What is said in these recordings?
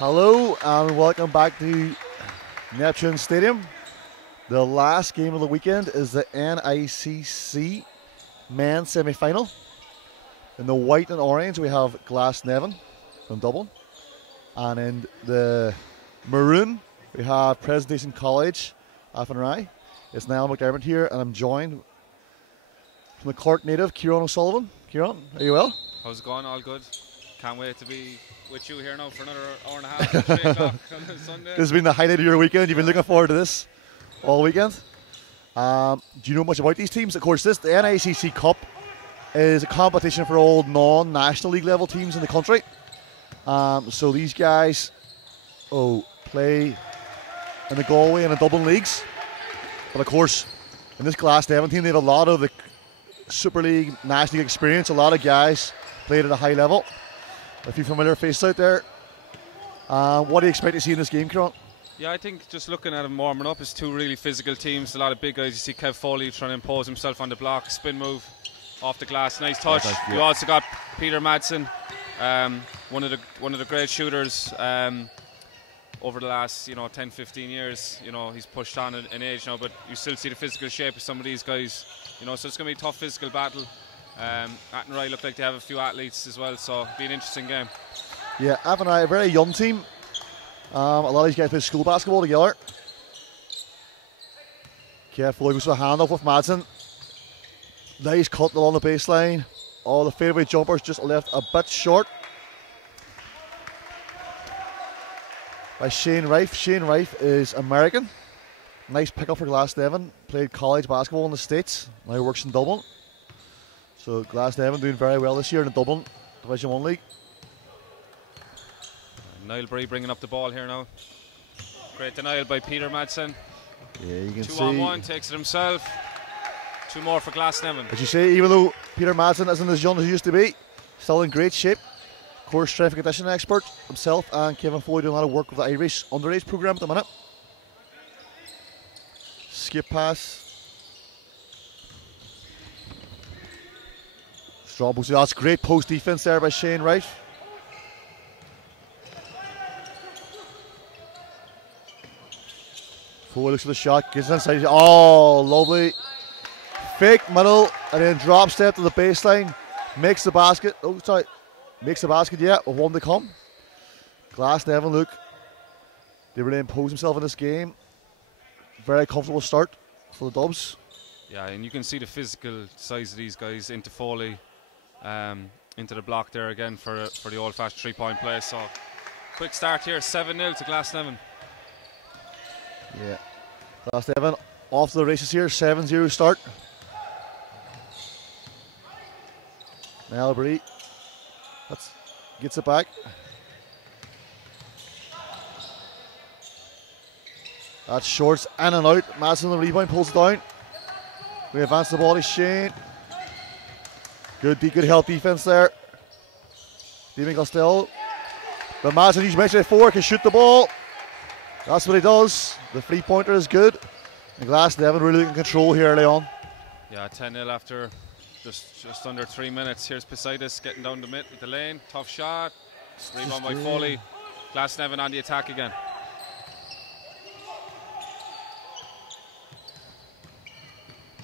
Hello and welcome back to Neptune Stadium. The last game of the weekend is the NICC men's semi-final. In the white and orange we have Glasnevin from Dublin, and in the maroon we have Presentation College, Athenry. It's Niall McDermott here, and I'm joined from the Cork native, Kieran O'Sullivan. Kieran, are you well? How's it going? All good. Can't wait to be with you here now for another hour and a half. 3 o'clock on Sunday. This has been the highlight of your weekend. You've been looking forward to this all weekend. Do you know much about these teams? Of course, the NICC Cup is a competition for all non-National League level teams in the country. So these guys play in the Galway and the Dublin leagues. But of course, in this Glasnevin team, they have a lot of the Super League, National League experience. A lot of guys played at a high level. A few familiar faces out there. What do you expect to see in this game, Kieran? Yeah, I think just looking at them warming up, it's two really physical teams. A lot of big guys. You see Kev Foley trying to impose himself on the block, spin move off the glass, nice touch. Yeah. You also got Peter Madsen, one of the great shooters over the last 10-15 years. He's pushed on in age now, but you still see the physical shape of some of these guys. So it's going to be a tough physical battle. Athenry look like they have a few athletes as well, so it'll be an interesting game. Yeah, Athenry, a very young team. A lot of these guys play school basketball together. Kev Foley goes to a handoff with Madsen. Nice cut along the baseline. All the fadeaway jumpers just left a bit short by Shane Rife. Shane Rife is American. Nice pickup for Glasnevin. Played college basketball in the States. Now works in Dublin. So Glasnevin doing very well this year in the Dublin Division 1 League. Niall Bree bringing up the ball here now. Great denial by Peter Madsen. Yeah, you can see. 2-on-1, takes it himself. 2 more for Glasnevin. As you say, even though Peter Madsen isn't as young as he used to be, still in great shape. Of course, strength and conditioning expert himself, and Kevin Foley doing a lot of work with the Irish underage program at the minute. Skip pass. That's great post defense there by Shane Wright. Foley looks for the shot, gets inside. Oh, lovely. Fake middle, and then drop step to the baseline. Makes the basket. Makes the basket, yeah, with one to come. Glasnevin, look, they really impose himself in this game. Very comfortable start for the Dubs. Yeah, and you can see the physical size of these guys into Foley. Into the block there again for the old-fashioned three-point play. So quick start here, 7-0 to Glasnevin. Yeah, Glasnevin off to the races here, 7-0 start. Niall Bree gets it back. That's shorts in and out. Madsen on the rebound, pulls it down. We advance the ball to Shane. Good help defense there. Steven Costello. But Madsen, he's mentioned it before, can shoot the ball. That's what he does. The three-pointer is good. And Glasnevin really in control here early on. Yeah, 10-0 after just under 3 minutes. Here's Poseidus getting down the mid with the lane. Tough shot. Rebound by Foley. Glasnevin on the attack again.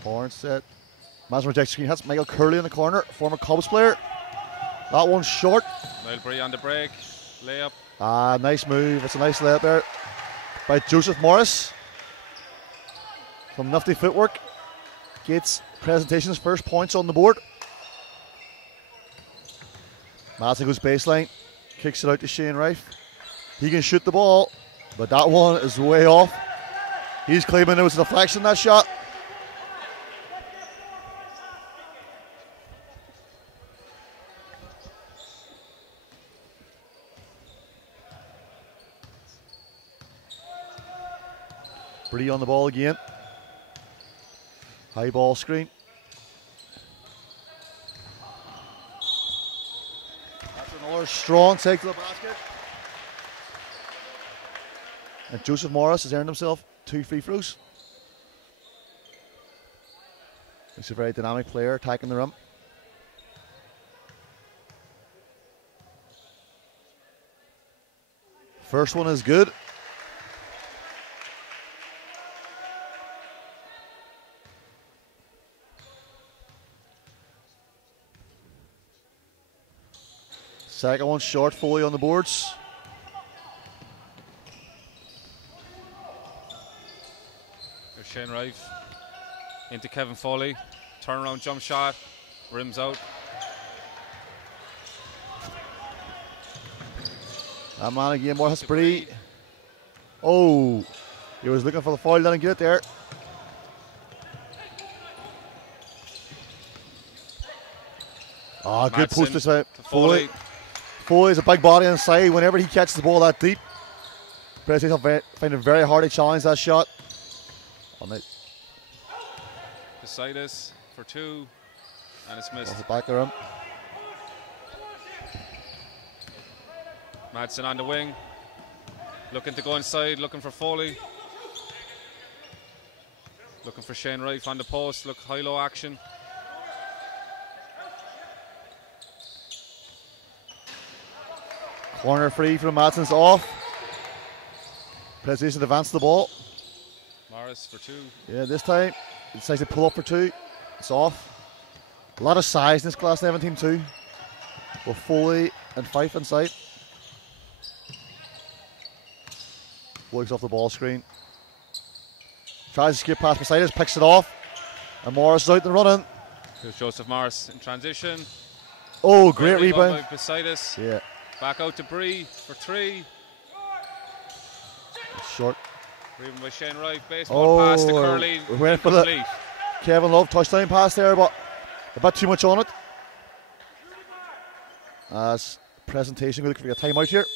Horn set. Madsen rejects screen. That's Michael Curley in the corner, former Cubs player. That one's short. Niall Bree on the break. Layup. Nice move. It's a nice layup there by Joseph Morris. From nifty footwork. Gets Presentation's first points on the board. Madsen goes baseline. Kicks it out to Shane Rife. He can shoot the ball, but that one is way off. He's claiming it was a deflection, that shot. Bree on the ball again. High ball screen. That's another strong take to the basket. And Joseph Morris has earned himself 2 free throws. He's a very dynamic player, attacking the rim. First one is good. Second one short, Foley on the boards. There's Shane Rife into Kevin Foley. Turnaround jump shot, rims out. That man again, more spree. Oh, he was looking for the foul, didn't get it there. Ah, good post this time. Foley. Foley's a big body inside. Whenever he catches the ball that deep, Presley find it very hard to challenge that shot. On it. Beside us for 2, and it's missed. Off the back of him. Madsen on the wing, looking to go inside, looking for Foley. Looking for Shane Rife on the post, look, high-low action. Corner free from Madsen's off. Presley advance the ball. Morris for 2. Yeah, this time he decides to pull up for 2. It's off. A lot of size in this Glasnevin team too. With Foley and Fife inside. Foley's off the ball screen. Tries to skip past beside us, picks it off. And Morris is out and running. Here's Joseph Morris in transition. Oh, great rebound. Beside us. Yeah. Back out to Bree for 3. It's short. Rebound by Shane Wright. Baseball pass to Curly. We went for the Kevin Love touchdown pass there, but a bit too much on it. As presentation, we're looking for a timeout here.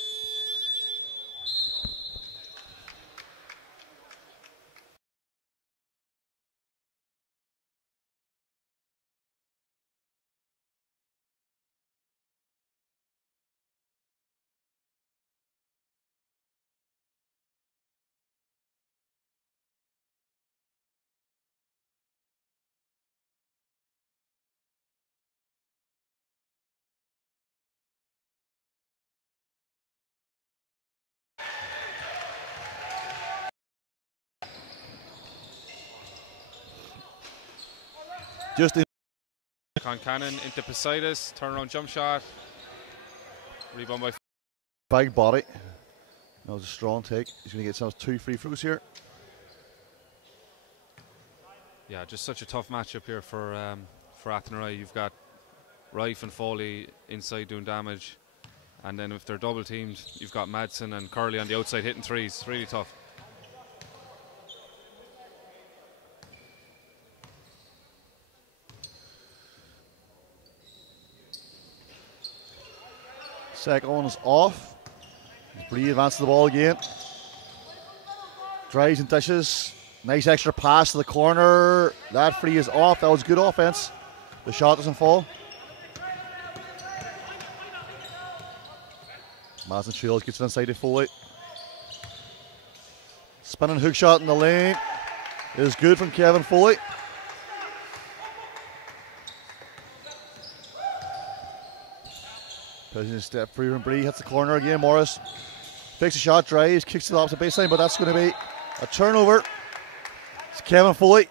Just in Concannon into Poseidus, turnaround jump shot. Rebound by big body. That was a strong take. He's going to get himself 2 free throws here. Yeah, just such a tough matchup here for Athenry. You've got Rife and Foley inside doing damage, and then if they're double teamed, you've got Madsen and Curley on the outside hitting threes. Really tough. Second one is off. Bree advances the ball again. Drives and dishes. Nice extra pass to the corner. That free is off. That was good offense. The shot doesn't fall. Madsen Shields gets it inside to Foley. Spinning hook shot in the lane is good from Kevin Foley. Pushing a step free from Bree, hits the corner again. Morris takes a shot, drives, kicks to the opposite baseline, but that's going to be a turnover. It's Kevin Foley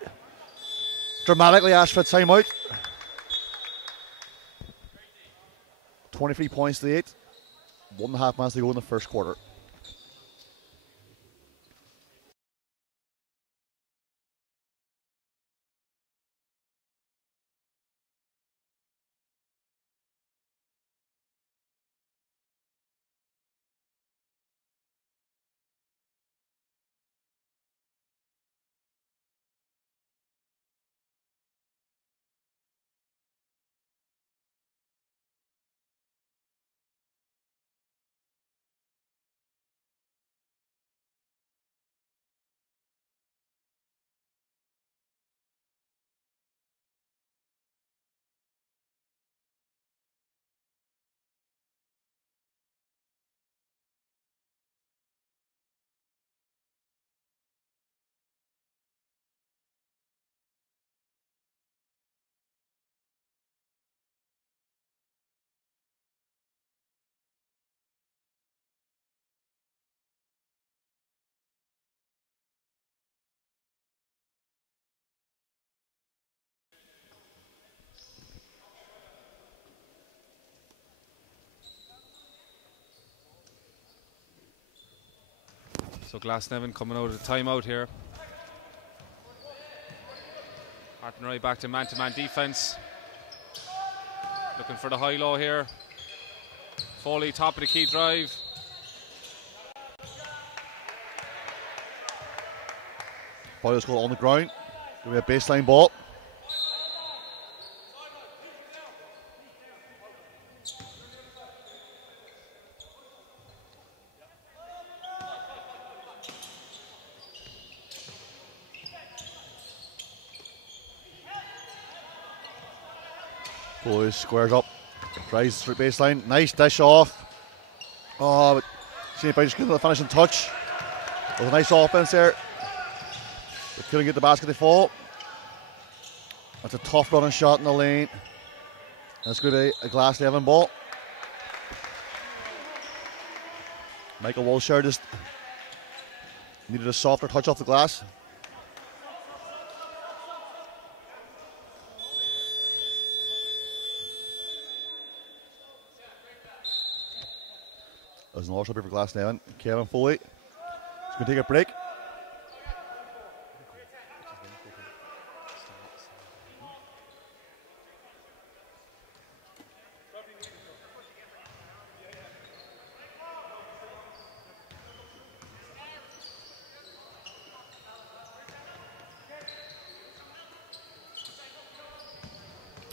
dramatically asked for a timeout. 23 points to 8. 1.5 minutes to go in the first quarter. So Glasnevin coming out of the timeout here. Athenry back to man-to-man defence. Looking for the high-low here. Foley top of the key drive. Ball is on the ground. Give me a baseline ball. Boys squares up, drives through baseline, nice dish off. Oh, but St. Pius couldn't get the finishing touch. It was a nice offense there. They couldn't get the basket to fall. That's a tough running shot in the lane. That's going to be a Glasnevin ball. Michael Walshire just needed a softer touch off the glass. There's an all-shot here for Glasnevin. Kevin Foley is going to take a break.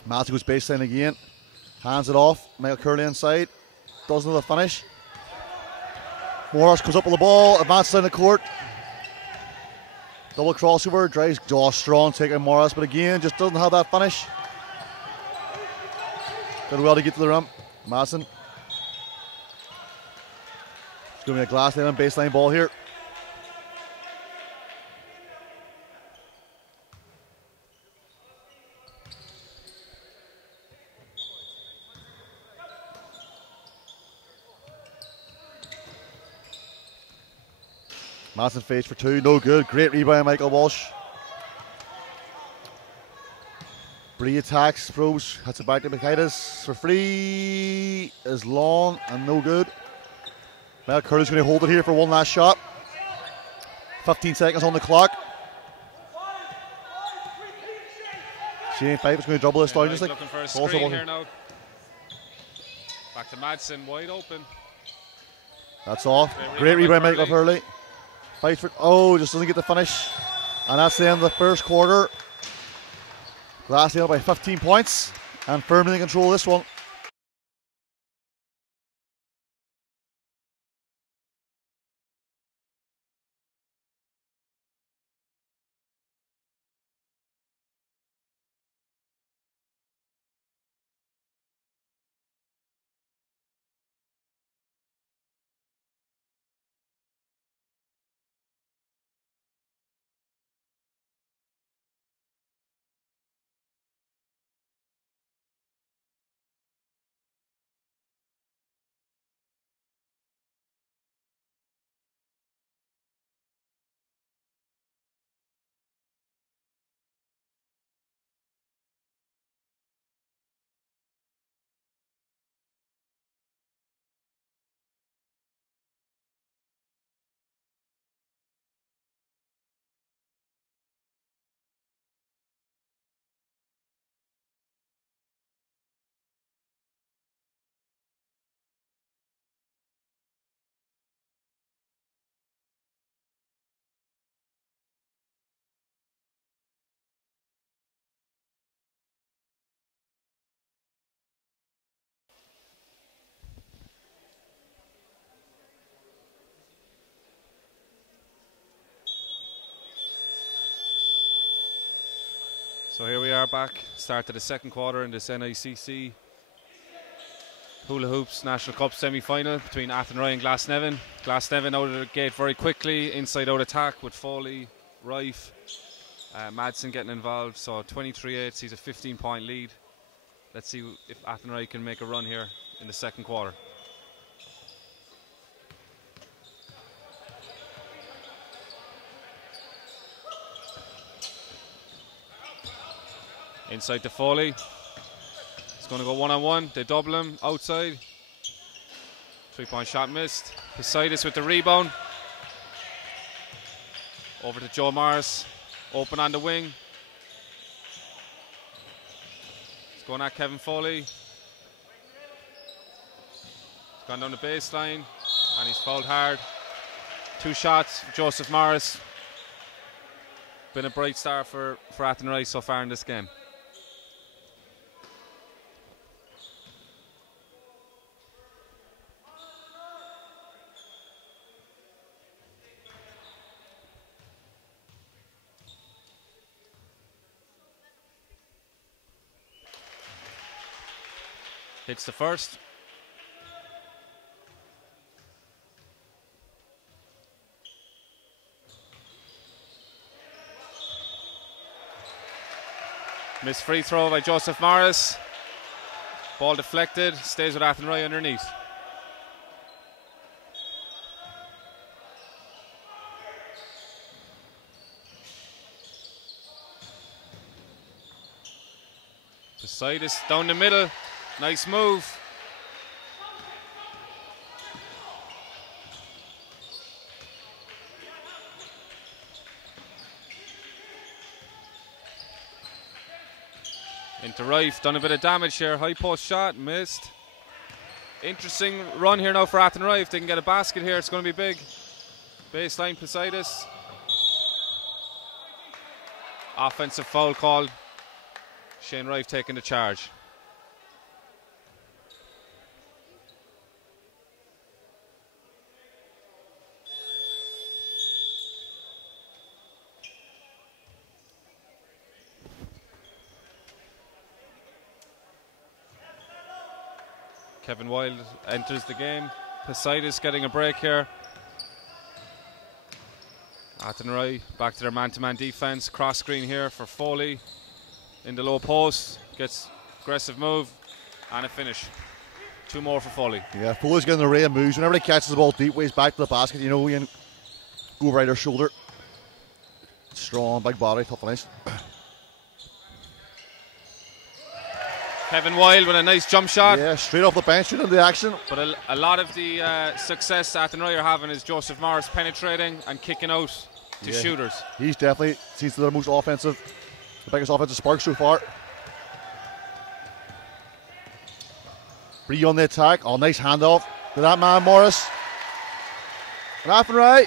Matthew goes baseline again. Hands it off. Michael Curley inside. Doesn't know the finish. Morris comes up with the ball, advances down the court. Double crossover, drives strong, taking Morris, but again, just doesn't have that finish. Did well to get to the rim. Madsen. It's going to be a Glasnevin baseline ball here. Madsen fades for two, no good. Great rebound, Michael Walsh. Bree attacks, throws, hits it back to Mikaitis for free. Is long and no good. Mel Curley's going to hold it here for one last shot. 15 seconds on the clock. Shane Fife is going to double this down. Just like looking for a screen here now. Back to Madsen, wide open. That's off. Great rebound, Michael Curley. Fight for, just doesn't get the finish. And that's the end of the first quarter. Glasnevin by 15 points and firmly in control of this one. So here we are back, start of the second quarter in this NICC Hula Hoops National Cup semi-final between Athenry and Glasnevin. Glasnevin out of the gate very quickly, inside-out attack with Foley, Rife, Madsen getting involved. So 23-8 sees a 15-point lead. Let's see if Athenry can make a run here in the second quarter. Inside to Foley. It's going to go one-on-one. They double him outside. 3-point shot missed. Poseidis with the rebound. Over to Joe Morris. Open on the wing. He's going at Kevin Foley. He's gone down the baseline. And he's fouled hard. 2 shots for Joseph Morris. Been a bright star for Athenry so far in this game. Hits the first. Missed free throw by Joseph Morris. Ball deflected, stays with Athenry underneath. Poseidis down the middle. Nice move. Into Rife, done a bit of damage here. High post shot, missed. Interesting run here now for Athenry. If they can get a basket here, it's going to be big. Baseline, Poseidis. Offensive foul call. Shane Rife taking the charge. Kevin Wild enters the game. Poseidis getting a break here. Athenry back to their man-to-man defense. Cross screen here for Foley. In the low post. Gets aggressive move. And a finish. 2 more for Foley. Yeah, Foley's getting an array of moves. Whenever he catches the ball deep ways back to the basket, you know, Ian, go right her shoulder. Strong, big body, tough finish. Kevin Wild with a nice jump shot. Yeah, straight off the bench, straight into the action. But a lot of the success Athenry are having is Joseph Morris penetrating and kicking out to shooters. He's definitely seems to be the most offensive, the biggest offensive spark so far. Bree on the attack. Oh, nice handoff to that man, Morris. And Athenry,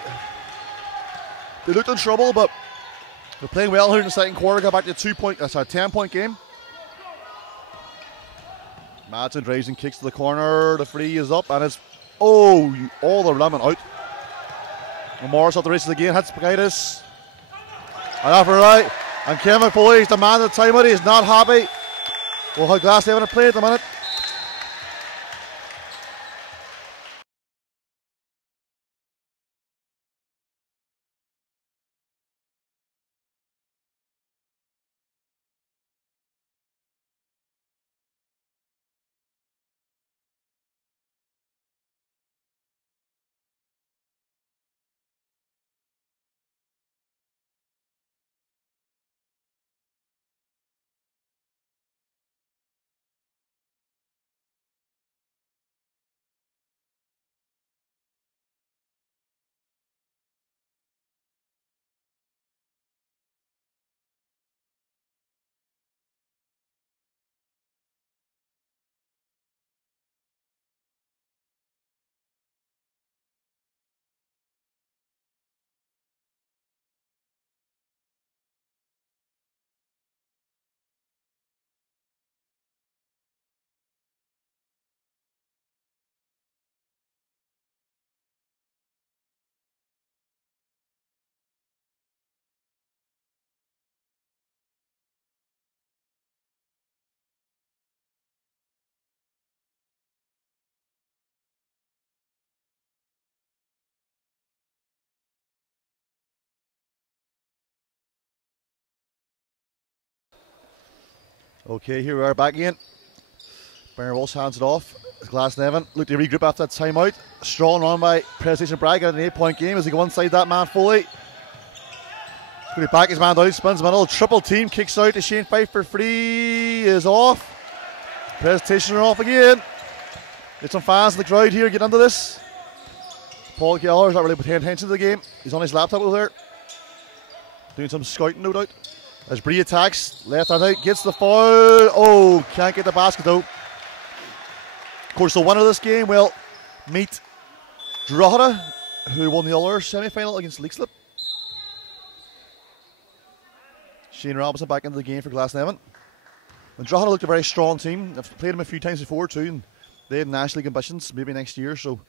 they looked in trouble, but they're playing well here in the second quarter. Got back to a 10-point game. Madsen drives and kicks to the corner. The free is up and it's all the lemon out. And Morris off the races again. Hits Poseidis. And Athenry. And Kevin Foley is the man of the timeout. He is not happy. We'll have Glasnevin to play at the minute. Okay, here we are back again. Byron Walsh hands it off. Glasnevin look to regroup after that timeout. Strong run by Presentation Bragg at an 8-point game as he go inside that man Foley. Going to back his man down, spins middle, triple team, kicks out to Shane Pfeiffer. Free is off. Presentation are off again. Get some fans in the crowd here, get into this. Paul Keller's not really paying attention to the game. He's on his laptop over there. Doing some scouting, no doubt. As Bree attacks, left hand out, gets the foul. Oh, can't get the basket though. Of course, the winner of this game will meet Drogheda, who won the other semi-final against Leixlip. Shane Robinson back into the game for Glasnevin. And Drogheda looked a very strong team. I've played them a few times before too, and they have National League ambitions maybe next year. So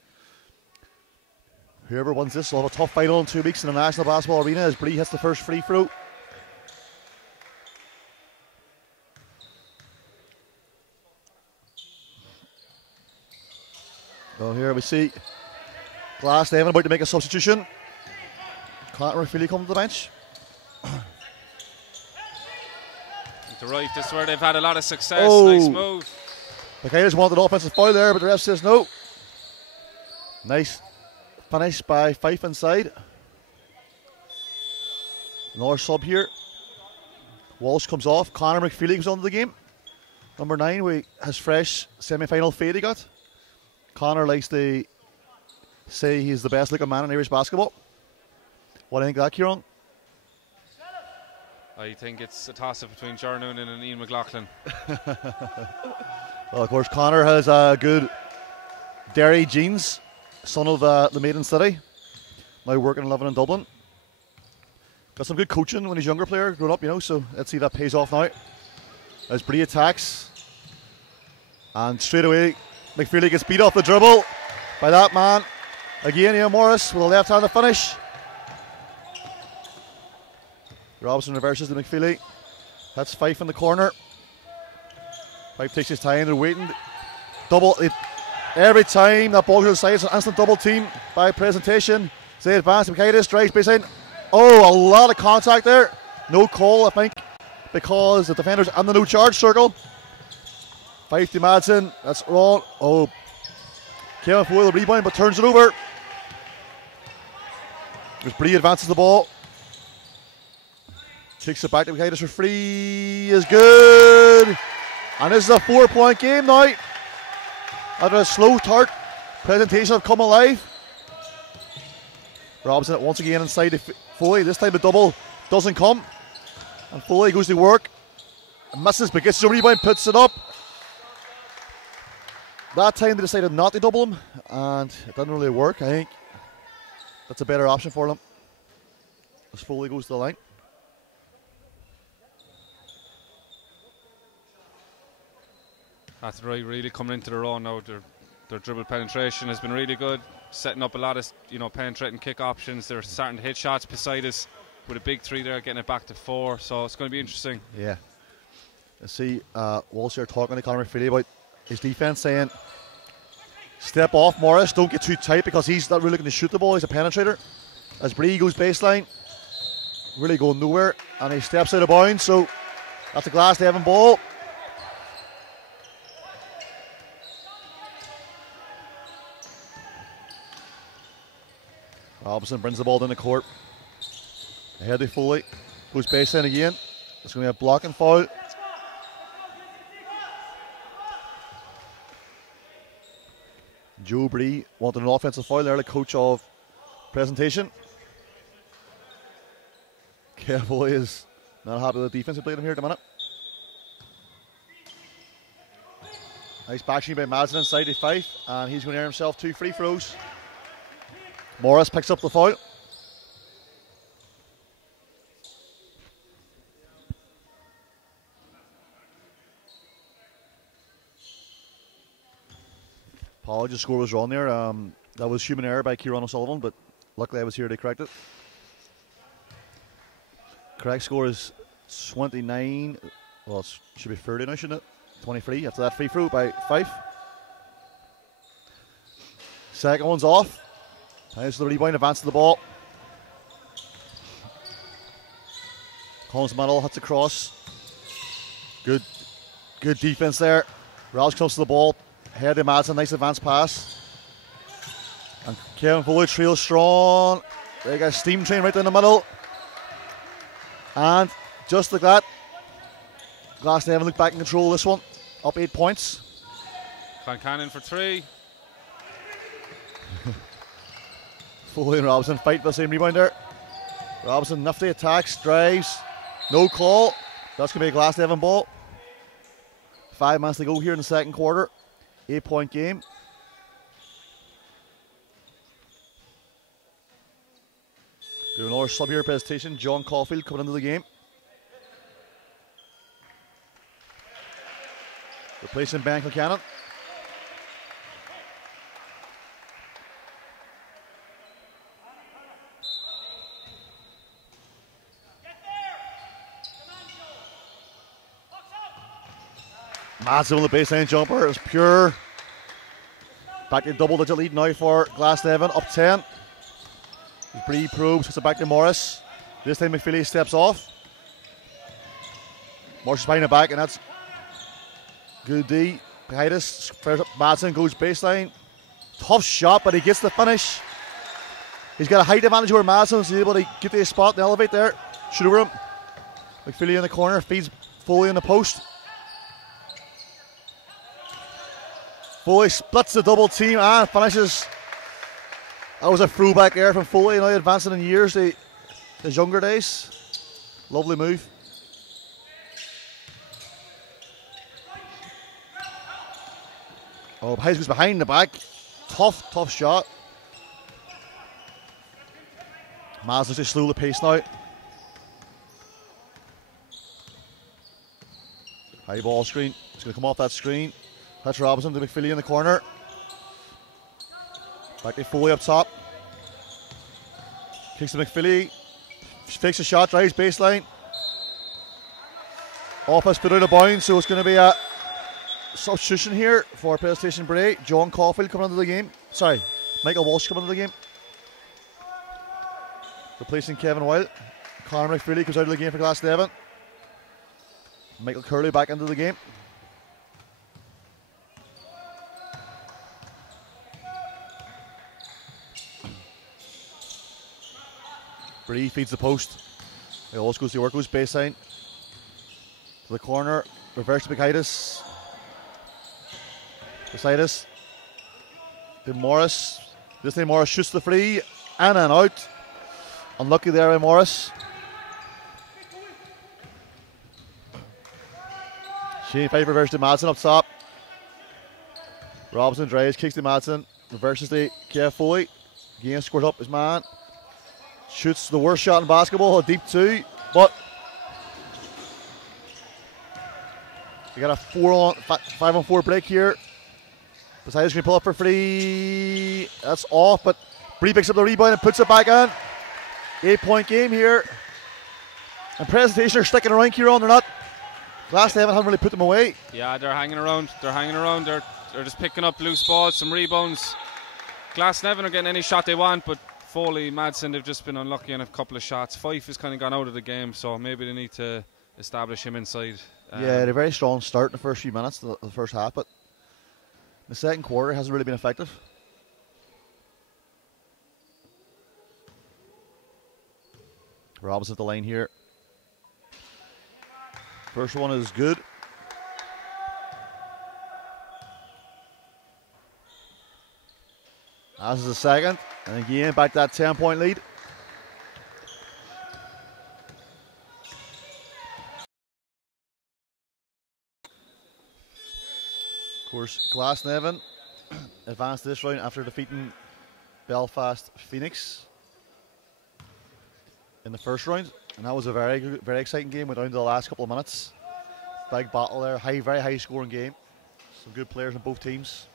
whoever wins this will have a tough final in 2 weeks in the National Basketball Arena as Bree hits the first free throw. Well, here we see Glasnevin about to make a substitution. Athenry Philly come to the bench. To right, this is where they've had a lot of success. Oh. Nice move. McIda's wanted an offensive foul there, but the ref says no. Nice finish by Fife inside. Another sub here. Walsh comes off. Conor McFeely comes onto the game. Number 9, his fresh semi-final fade he got. Conor likes to say he's the best looking man in Irish basketball. What do you think of that, Kieran? I think it's a toss-up between Jar Noonan and Ian McLaughlin. Well, of course, Conor has good Derry genes, son of the Maiden City. Now working and living in Dublin. Got some good coaching when he's a younger player, growing up, you know, so let's see if that pays off now. As Bree attacks. And straight away, McFeely gets beat off the dribble by that man. Again, Ian Morris with a left-handed finish. Robinson reverses to McFeely. That's Fife in the corner. Fife takes his time, they're waiting. Every time that ball goes inside, it's an instant double team by presentation. Say advance, McIda's drives baseline. Oh, a lot of contact there. No call, I think, because the defender's in the no charge circle. Fife to Madsen, that's wrong. Oh, Kevin Foyle the rebound, but turns it over. As Bree advances the ball. Takes it back to McIda's for free, is good. And this is a 4-point game now. After a slow start, presentation have come alive. Robinson once again inside to Foley. This time the double doesn't come. And Foley goes to work. And misses, but gets the rebound, puts it up. That time they decided not to double him, and it didn't really work. I think that's a better option for them. As Foley goes to the line. Athenry really coming into their own now. Their dribble penetration has been really good, setting up a lot of penetrating kick options. They're starting to hit shots beside us with a big 3 there, getting it back to 4. So it's going to be interesting. Yeah. Let's see Walsh here talking to Conor McFeely about his defense, saying step off Morris, don't get too tight because he's not really looking to shoot the ball, he's a penetrator. As Bree goes baseline, really going nowhere, and he steps out of bounds, so that's a Glasnevin ball. Robinson brings the ball down the court. Ahead to Foley, goes baseline again. It's going to be a blocking foul. Joe Bree wanted an offensive foul there, the coach of presentation. Kev Foley is not happy with the defense he played him here at the minute. Nice backstreet by Madsen inside to Fife, and he's going to earn himself 2 free throws. Morris picks up the foul. Apologies, score was wrong there. That was human error by Kieran O'Sullivan, but luckily I was here to correct it. Correct score is 29. Well, it should be 30 now, shouldn't it? 23 after that free throw by Fife. Second one's off. Nice the rebound, advances the ball. Collins Mantle hits across. Good defense there. Rouse comes to the ball. Head to Madsen, nice advance pass. And Kevin Foley trails strong. They got a steam train right down the middle. And just like that, Glasnevin look back in control this one. Up 8 points. Cannon for 3. Foley and Robinson fight for the same rebound there. Robinson, nifty attacks, drives. No call. That's going to be a Glasnevin ball. 5 minutes to go here in the second quarter. 8-point game. Do another sub here presentation. John Caulfield coming into the game. Replacing Ben Kilcannon. Madsen on the baseline jumper is pure. Back to double-digit lead now for Glasnevin, up 10. Bree probes, puts it back to Morris. This time McPhilly steps off. Morris is behind the back, and that's good D. Behind us, Madsen goes baseline. Tough shot, but he gets the finish. He's got a height advantage over Madsen, so he's able to get to his spot and elevate there. Shoot over him. McPhilly in the corner, feeds Foley in the post. Foley splits the double team and finishes. That was a throwback there from Foley, now advancing in years to his younger days. Lovely move. Oh, Hayes goes behind the back. Tough shot. Maz just slow the pace now. High ball screen. It's going to come off that screen. That's Robinson to McPhilly in the corner. Back to Foley up top. Kicks to McPhilly. Fakes a shot, drives baseline. Off has put out of bounds, so it's going to be a substitution here for presentation break. John Caulfield coming into the game. Sorry, Michael Walsh coming into the game. Replacing Kevin Wilde. Conor McPhilly comes out of the game for Glasnevin. Michael Curley back into the game. Bree feeds the post. It also goes to work, goes baseline. To the corner. Reverse to Bikaitis. Beside us. To Morris. This time Morris shoots the free. And an out. Unlucky there by Morris. Shane Fife reverses to Madsen up top. Robinson drives, kicks to Madsen. Reverses to Kev Foley. Again scores up his man. Shoots the worst shot in basketball, a deep two. But we got a 5-on-4 break here. Besides, going to pull up for free. That's off, but Bree picks up the rebound and puts it back on. 8-point game here. And presentation are sticking around here on. They're not. Glasnevin haven't really put them away. Yeah, they're hanging around. They're just picking up loose balls, some rebounds. Glasnevin are getting any shot they want, but Foley, Madsen, they've just been unlucky on a couple of shots. Fife has kind of gone out of the game, so maybe they need to establish him inside. Yeah, they had a very strong start in the first few minutes, the first half, but the second quarter hasn't really been effective. Robinson at the line here. First one is good. As is the second. And again, back to that 10-point lead. Of course, Glasnevin advanced this round after defeating Belfast Phoenix in the first round. And that was a very good, very exciting game. Went down to the last couple of minutes. Big battle there. Very high scoring game. Some good players on both teams.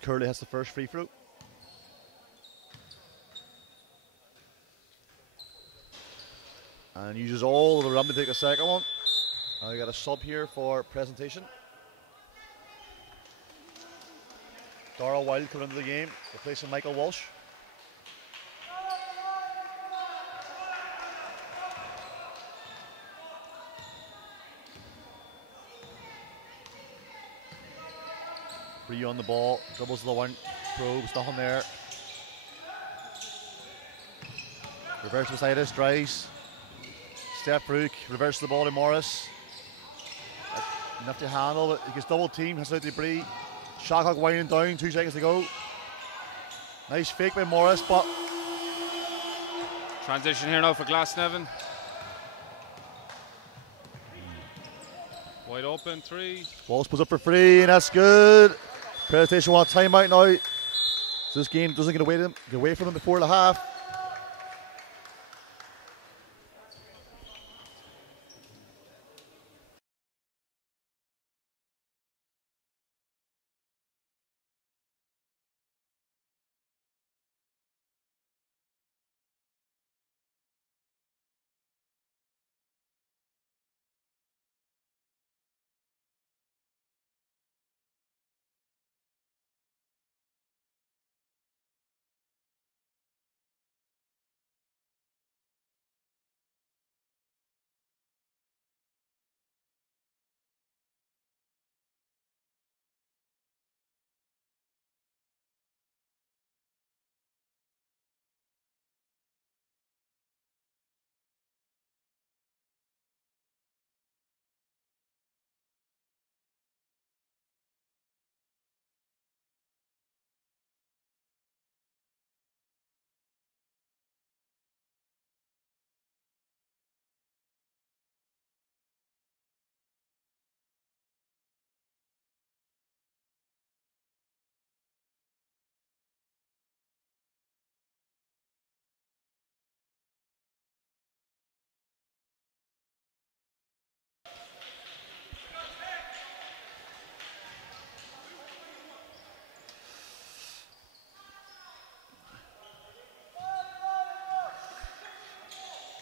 Curley has the first free throw. And uses all of the run to take a second one. Now we got a sub here for presentation. Darrell Wilde coming into the game, replacing Michael Walsh. Bree on the ball, dribbles the one, probes, nothing there. Reverse beside us, drives. Step through, reverse the ball to Morris. Enough to handle, but he gets double teamed, has out to Bree. Shot clock winding down, 2 seconds to go. Nice fake by Morris, but Transition here now for Glasnevin. Wide open, 3. Walsh puts up for 3, and that's good. Presentation want timeout now. So this game doesn't get away from them before the half.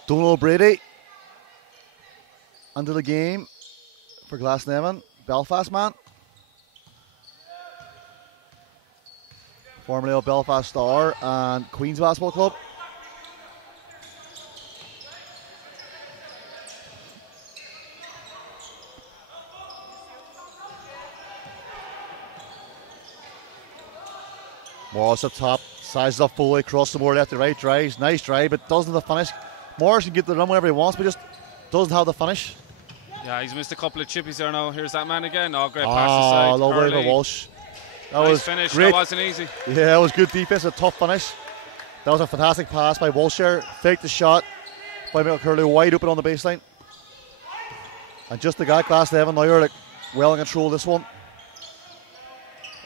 Donald Brady under the game for Glasnevin, Belfast man. Formerly of Belfast Star and Queen's Basketball Club. Morris up top, sizes up fully, across the board left to right, drives, nice drive, but doesn't have the finish. Morris can get the run whenever he wants, but just doesn't have the finish. Yeah, he's missed a couple of chippies there now. Here's that man again. Oh, great pass aside. Lovely by Walsh. That nice was finish. Great. That wasn't easy. Yeah, that was good defense, a tough finish. That was a fantastic pass by Walsh there. Faked the shot by Michael Curley, wide open on the baseline. And just the guy, Glasnevin, now you're like well in control of this one.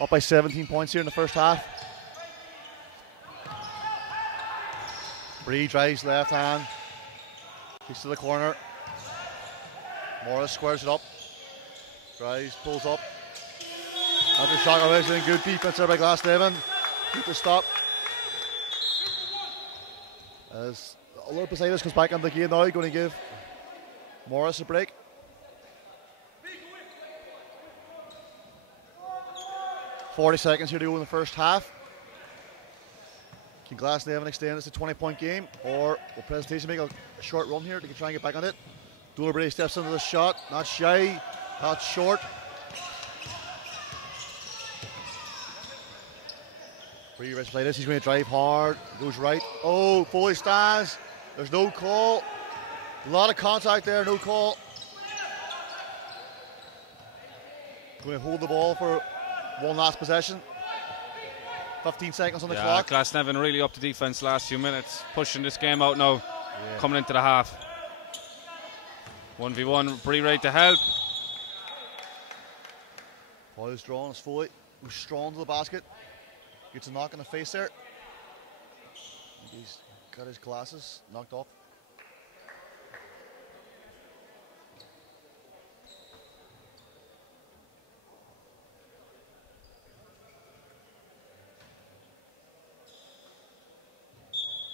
Up by 17 points here in the first half. Bree drives left hand. Kicks to the corner. Morris squares it up. Drives, pulls up. After shot away, good defense there by Glasnevin. Keep the stop. As Poseidon comes back on the game now, going to give Morris a break. .40 seconds here to go in the first half. Can Glasnevin extend this to a 20-point game, or will Presentation make a short run here? They can try and get back on it. Donald Brady steps into the shot, not shy, not short. Brady ready to play this. He's going to drive hard. Goes right. Oh, Foley stands. There's no call. A lot of contact there. No call. Going to hold the ball for one last possession. 15 seconds on the clock. Glasnevin really up the defense last few minutes, pushing this game out now, coming into the half. 1v1, Bree ready to help. Ball is drawn, it's Foley. Goes strong to the basket. Gets a knock in the face there. He's got his glasses knocked off.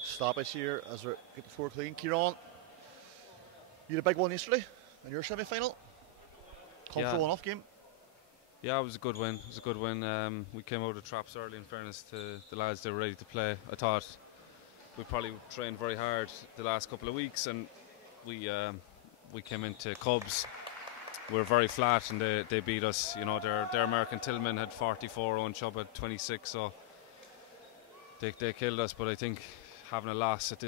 Stoppage here as we get the floor clean. Kieran, you had a big one yesterday in your semi-final. Comfortable enough game? Yeah, it was a good win. It was a good win. We came out of the traps early, in fairness to the lads. They were ready to play. I thought we probably trained very hard the last couple of weeks, and we came into Cubs. We were very flat, and they beat us. You know, their American Tillman had 44, Owen Chubb had 26, so they killed us. But I think having a loss at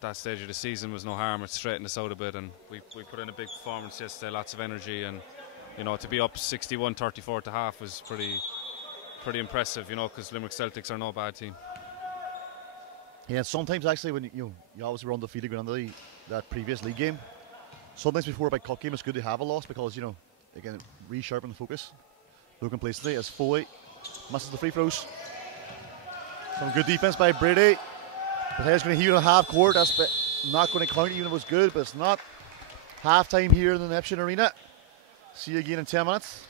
that stage of the season was no harm. It straightened us out a bit, and we put in a big performance yesterday, lots of energy, and you know, to be up 61-34 at the half was pretty impressive, you know, because Limerick Celtics are no bad team. Yeah, sometimes actually when you obviously were undefeated going into that previous league game, sometimes before a big cup game it's good to have a loss because they can resharpen the focus. No complacency as Foley misses the free throws. Some good defense by Brady. But going to heat on half court. That's not going to count even if it was good, but it's not. Half time here in the Neptune Arena. See you again in 10 minutes.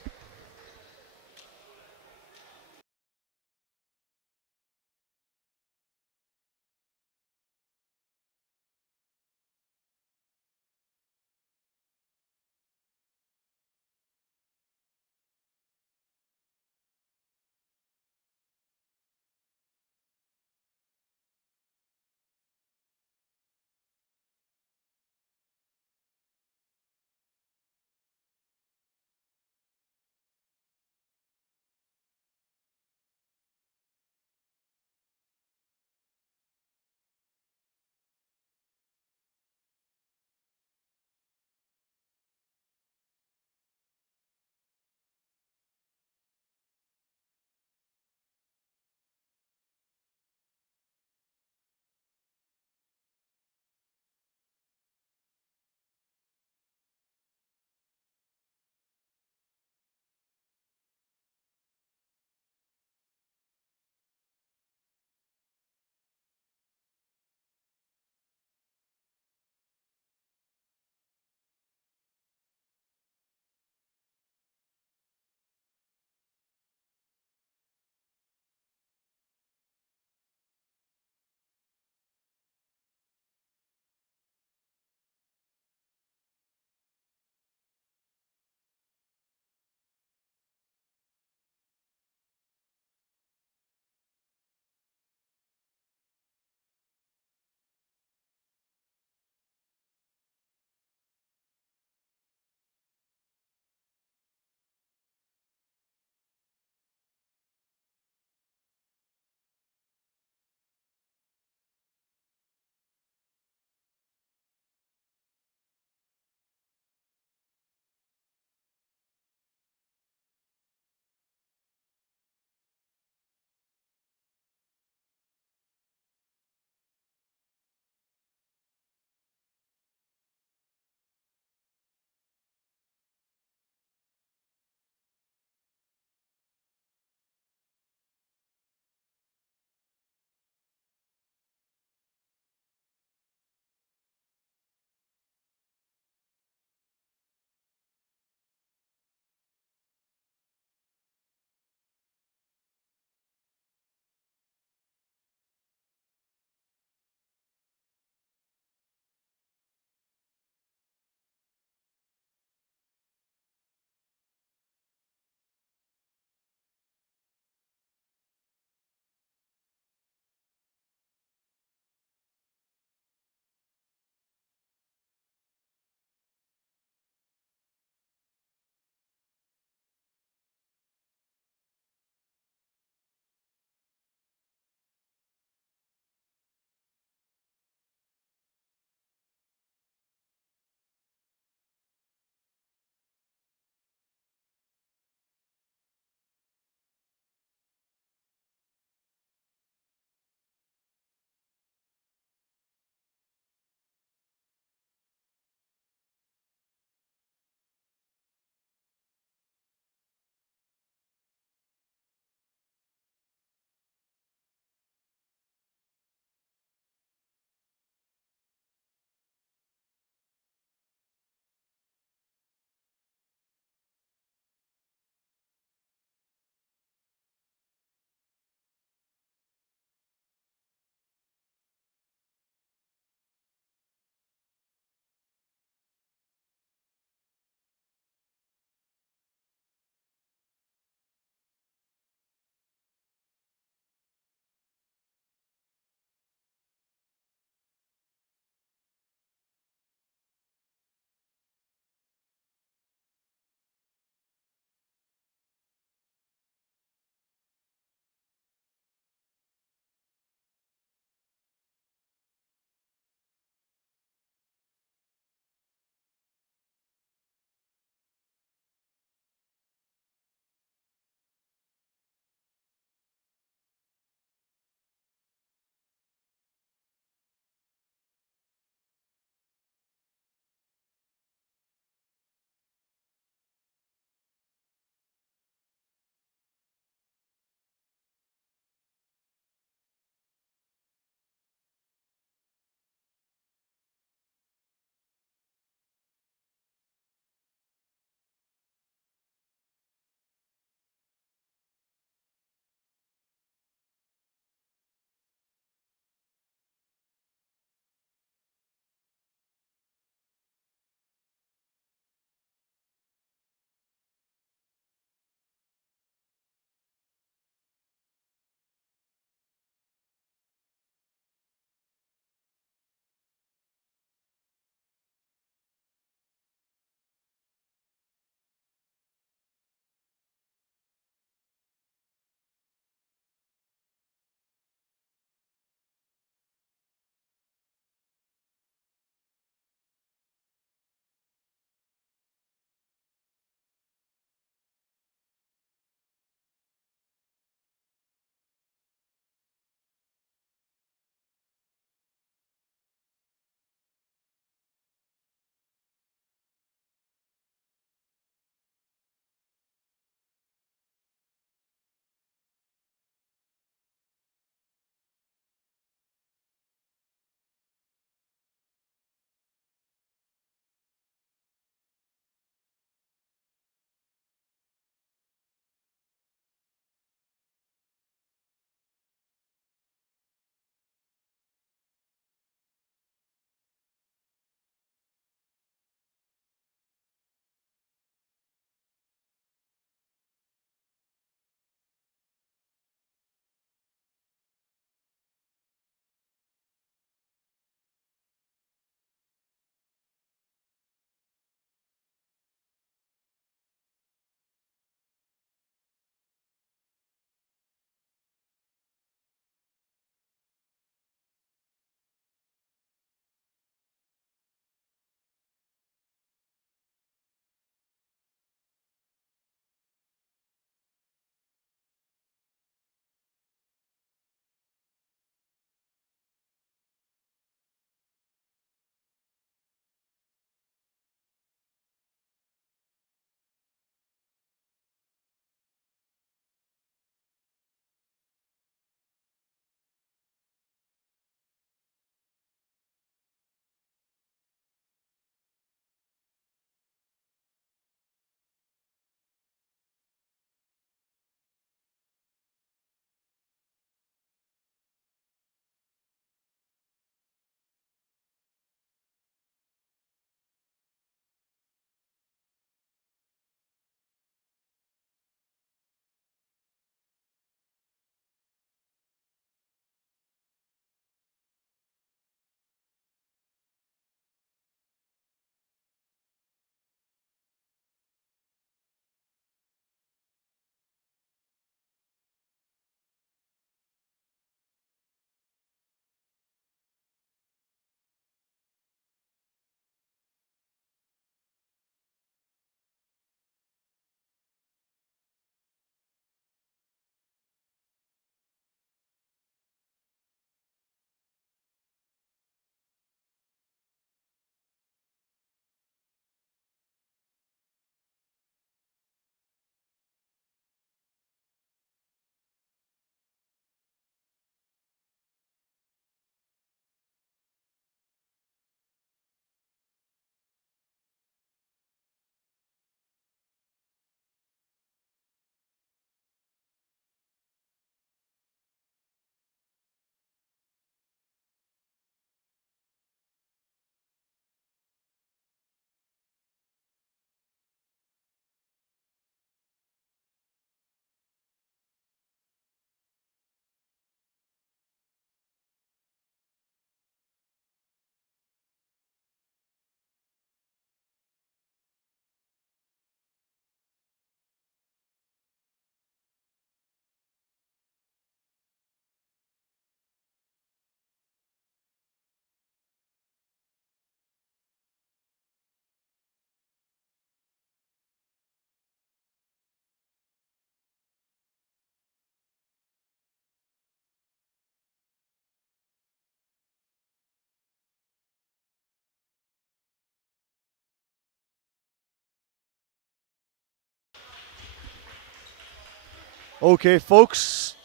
Okay, folks,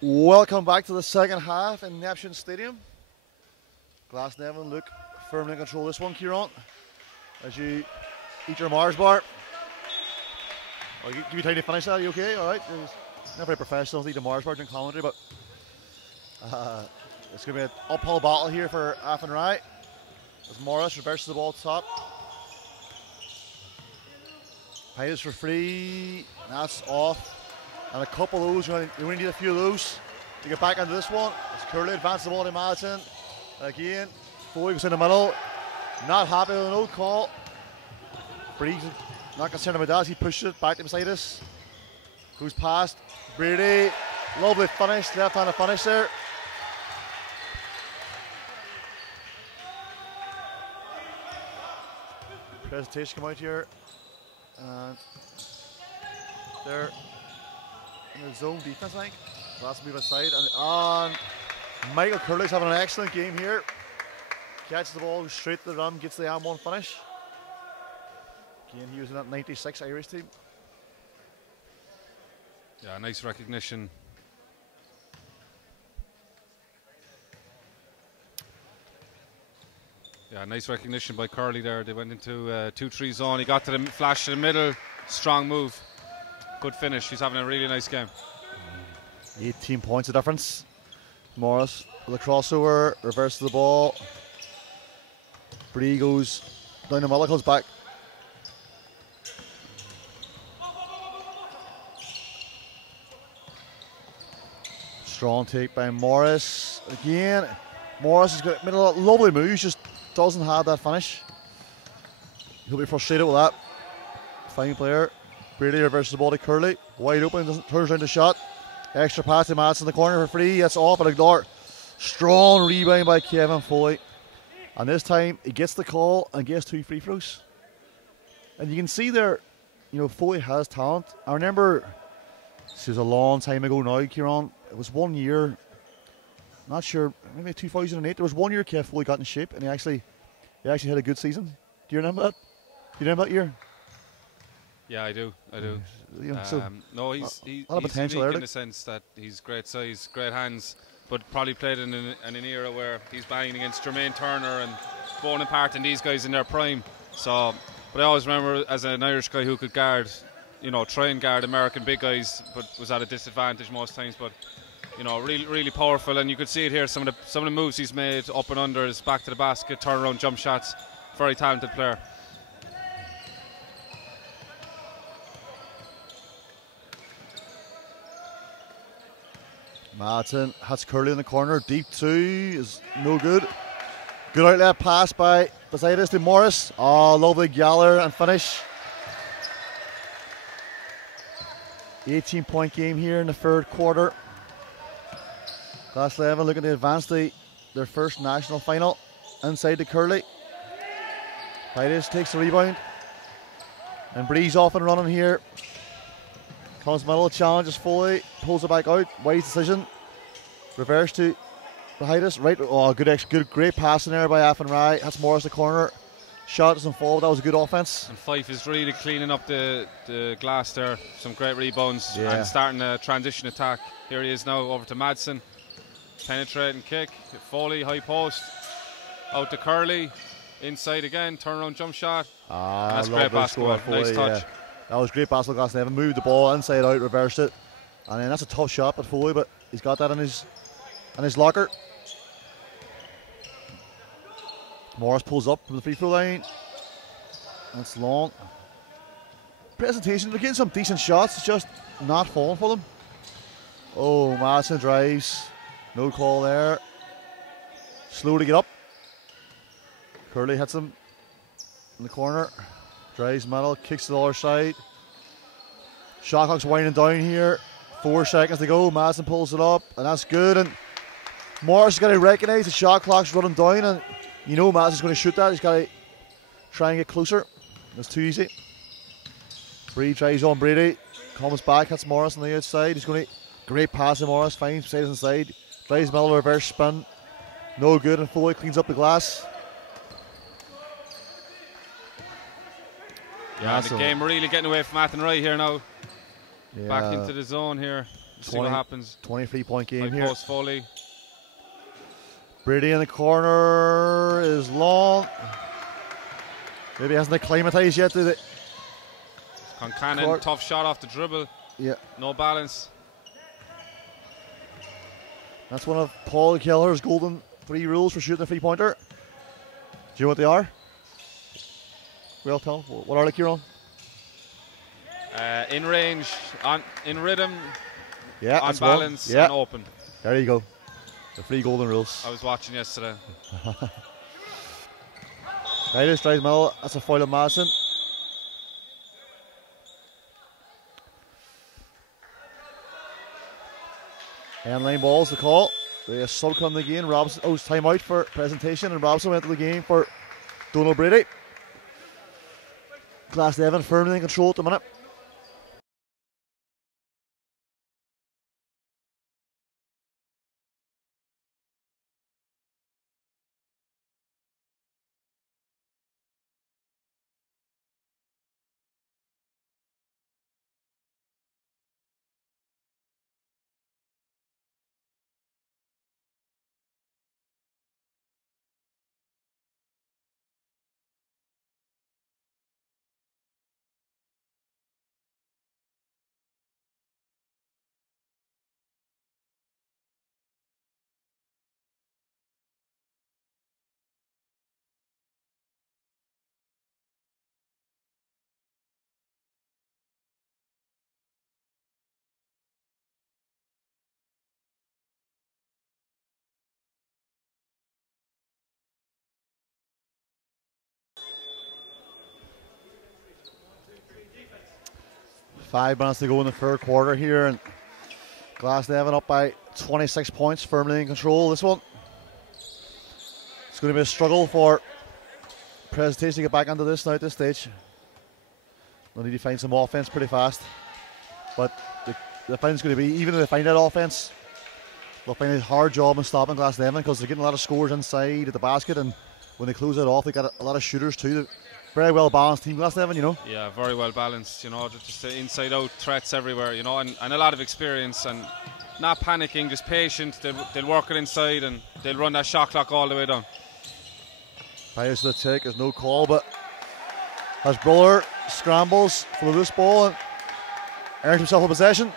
welcome back to the second half in Neptune Stadium. Glasnevin look firmly in control this one, Kieran, as you eat your Mars bar. I'll give you time to finish that. Are you okay? All right. It's not very professional to eat a Mars bar during commentary, but it's going to be an uphill battle here for Athenry as Morris reverses the ball top. Hides for free. That's off. And a couple of those, you only need a few of those to get back into this one. As Curley advances the ball to Madison. Again, Foley goes in the middle. Not happy with an old call. Bree's not concerned about that as he pushes it back to beside us. Goes past Brady. Lovely finish, left-handed finish there. Presentation come out here. And they're in the zone defense, I think. Last move aside. And Michael Curley's having an excellent game here. Catches the ball, goes straight to the rim, gets the M1 finish. Again, he was in that 96 Irish team. Yeah, nice recognition. Yeah, nice recognition by Curley there. They went into 2-3 zone. He got to the flash to the middle. Strong move. Good finish. He's having a really nice game. 18 points of difference. Morris with a crossover, reverses the ball. Bree goes down the middle, comes back. Strong take by Morris. Again, Morris has got made a lovely moves, just doesn't have that finish. He'll be frustrated with that. Fine player. Brady reverses the ball to Curley. Wide open, turns around the shot. Extra pass to Madsen in the corner for free. That's off at a dart. Strong rebound by Kevin Foley. And this time he gets the call and gets 2 free throws. And you can see there, you know, Foley has talent. I remember, this was a long time ago now, Kieran. It was 1 year, not sure, maybe 2008. There was 1 year Kev Foley got in shape and he actually had a good season. Do you remember that? Do you remember that year? Yeah, I do. You know, so no, he's unique potential in the sense that he's great size, great hands, but probably played in an era where he's banging against Jermaine Turner and Bonaparte and these guys in their prime. So, but I always remember as an Irish guy who could guard, you know, try and guard American big guys, but was at a disadvantage most times. But you know, really powerful, and you could see it here. Some of the moves he's made up and under his back to the basket, turnaround jump shots. Very talented player. Madsen has Curley in the corner. Deep 2 is no good. Good outlet pass by beside us to Morris. Oh, lovely Galler and finish. 18-point game here in the third quarter. Glasnevin looking to advance their first national final. Inside to Curley. Titus takes the rebound. And Breeze off and running here. Comes middle, challenges Foley, pulls it back out. Wise decision. Reverse to behind us. Right. Oh, great passing there by Athenry. That's Morris the corner. Shot doesn't fall. That was a good offense. And Fife is really cleaning up the glass there. Some great rebounds and starting a transition attack. Here he is now over to Madsen. Penetrating kick. Foley, high post. Out to Curley. Inside again. Turnaround jump shot. That's great basketball. Nice touch. Yeah. That was great basketball. Glasnevin moved the ball inside out, reversed it. And then that's a tough shot by Foley, but he's got that in his locker. Morris pulls up from the free throw line. That's long. Presentation, they're getting some decent shots, it's just not falling for them. Oh, Madsen drives. No call there. Slow to get up. Curley hits him in the corner. Drives middle, kicks to the other side. Shot clock's winding down here. 4 seconds to go. Madsen pulls it up, and that's good. And Morris has got to recognise the shot clock's running down, and you know Madsen's going to shoot that. He's got to try and get closer. That's too easy. Bree tries on Brady. Comes back, hits Morris on the outside. He's going to great pass to Morris. Finds side inside. Drives middle, reverse spin. No good, and Foley cleans up the glass. Yeah, the game really getting away from Athenry here now. Back into the zone here. See what happens. 23-point game here. Post Foley. Brady in the corner is long. Maybe hasn't acclimatized yet to the Concannon, tough shot off the dribble. Yeah. No balance. That's one of Paul Keller's golden 3 rules for shooting a 3-pointer. Do you know what they are? Well, tell. What are they, Kieran? In range, in rhythm, yeah, on balance, and open. There you go. The 3 golden rules. I was watching yesterday. Titus tries middle. That's a foul of Madison. End line balls the call. The sub come the game. Robson time out for presentation, and Robson went to the game for Donal Brady. Glasnevin firmly in control at the minute. Five minutes to go in the third quarter here, and Glasnevin up by 26 points, firmly in control. This one, it's going to be a struggle for presentation to get back into this now at this stage. They'll need to find some offense pretty fast, but the find's going to be, even if they find that offense, they'll find a hard job in stopping Glasnevin because they're getting a lot of scores inside at the basket, and when they close it off, they got a lot of shooters too. Very well balanced team, Glasnevin, you know. Yeah, very well balanced, you know, just the inside out threats everywhere, you know, and a lot of experience, and not panicking, just patient. They'll work it inside and they'll run that shot clock all the way down. Pius to the take, there's no call, but as Brother scrambles for the loose ball and earns himself a possession.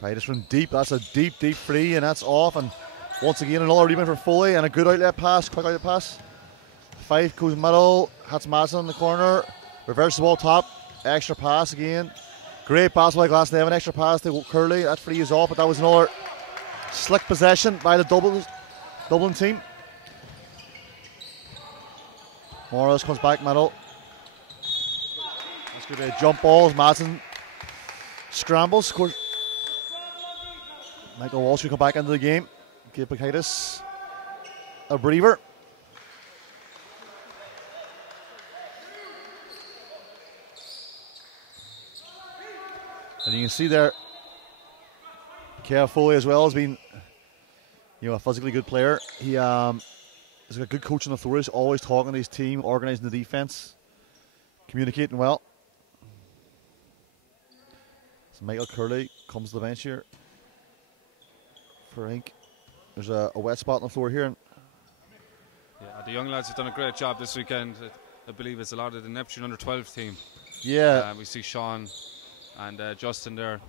Pius from deep, that's a deep free, and that's off, and once again another rebound for Foley, and a good outlet pass, quick outlet pass. Fife goes middle, hits Madison in the corner, reverses the ball top, extra pass again. Great pass by Glasnevin, extra pass to Curley, that free is off, but that was another slick possession by the Dublin team. Morris comes back middle. That's going to be a jump ball as Madison scrambles, scores. Michael Walsh will come back into the game. Give Bacchitis a breather. And you can see there, Kev Foley as well has been, you know, a physically good player. He has got good coaching authorities, always talking to his team, organising the defence, communicating well. So Michael Curley comes to the bench here for Inc. There's a wet spot on the floor here. Yeah, the young lads have done a great job this weekend. I believe it's a lot of the Neptune under-12 team. Yeah. We see Sean and Justin there.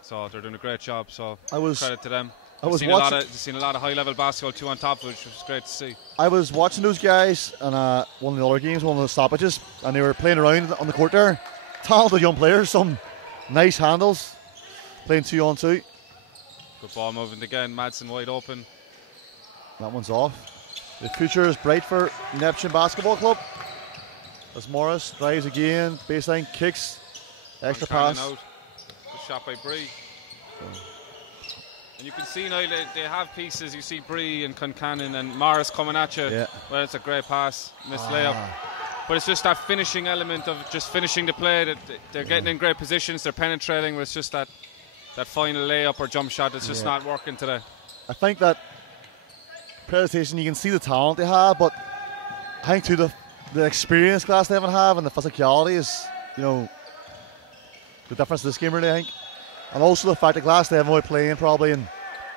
So they're doing a great job. So credit to them. I've seen a lot of high-level basketball too on top of it, which was great to see. I was watching those guys on one of the other games, one of the stoppages, and they were playing around on the court there. Talented young players, some nice handles, playing 2-on-2. Good ball movement again, Madsen wide open. That one's off. The future is bright for Neptune Basketball Club. As Morris drives again, baseline kicks, extra pass. Out. Good shot by Bree. And you can see now they have pieces. You see Bree and Concannon and Morris coming at you. Yeah. Well, it's a great pass, missed layup. But it's just that finishing element of just finishing the play. That they're getting in great positions, they're penetrating, but it's just that final layup or jump shot that's just not working today. I think that presentation, you can see the talent they have, but I think too the experience Glasnevin have and the physicality is, the difference in this game really, I think. And also the fact that Glasnevin will be playing probably in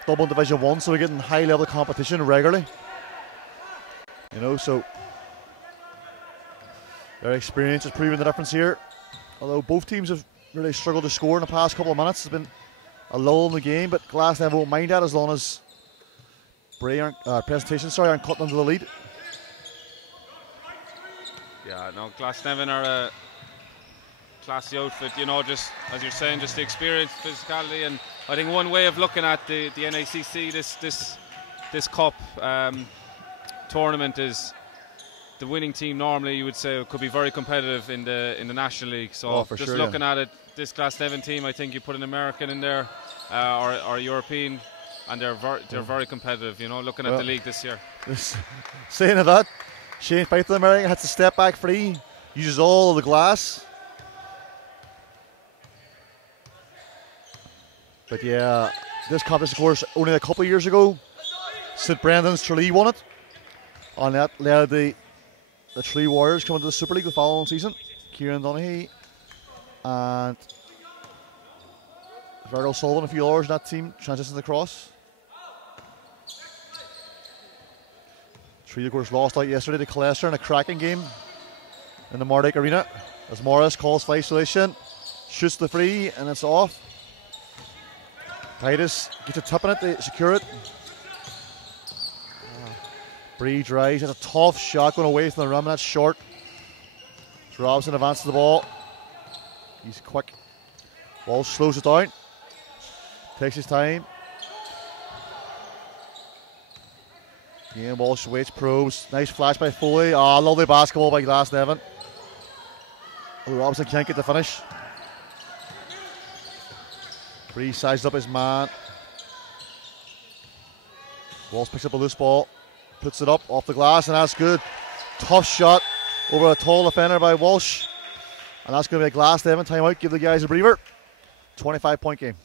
Dublin Division 1, so we're getting high level competition regularly. So their experience is proving the difference here. Although both teams have really struggled to score in the past couple of minutes. It's been a lull in the game, but Glasnevin won't mind that as long as Bray aren't cutting into the lead. Yeah, no, Glasnevin are a classy outfit, just as you're saying, just the experience, physicality, and I think one way of looking at the NICC this cup tournament is the winning team normally you would say could be very competitive in the National League. So just looking at it, this Glasnevin team, I think you put an American in there or European, and they're very competitive. Looking at the league this year. Saying of that, Shane Fife, the American, has to step back free, uses all of the glass. But yeah, this competition, of course, only a couple of years ago, St Brendan's Tralee won it. On that led the Tralee Warriors coming to the Super League the following season. Kieran Donaghy and Virgil Sullivan, a few others in that team, transitioned across. Tralee, of course, lost out yesterday to Colester in a cracking game in the Marduk Arena. As Morris calls for isolation, shoots the free, and it's off. Titus gets a tip in it to secure it. Bree drives, has a tough shot going away from the rim, and that's short. Robson advances the ball. He's quick. Walsh slows it down. Takes his time. Yeah, Walsh waits, probes. Nice flash by Foley. Lovely basketball by Glasnevin. Robson can't get the finish. Bree sizes up his man. Walsh picks up a loose ball. Puts it up off the glass, and that's good. Tough shot over a tall defender by Walsh. And that's going to be a Glasnevin timeout. Give the guys a breather. 25-point game.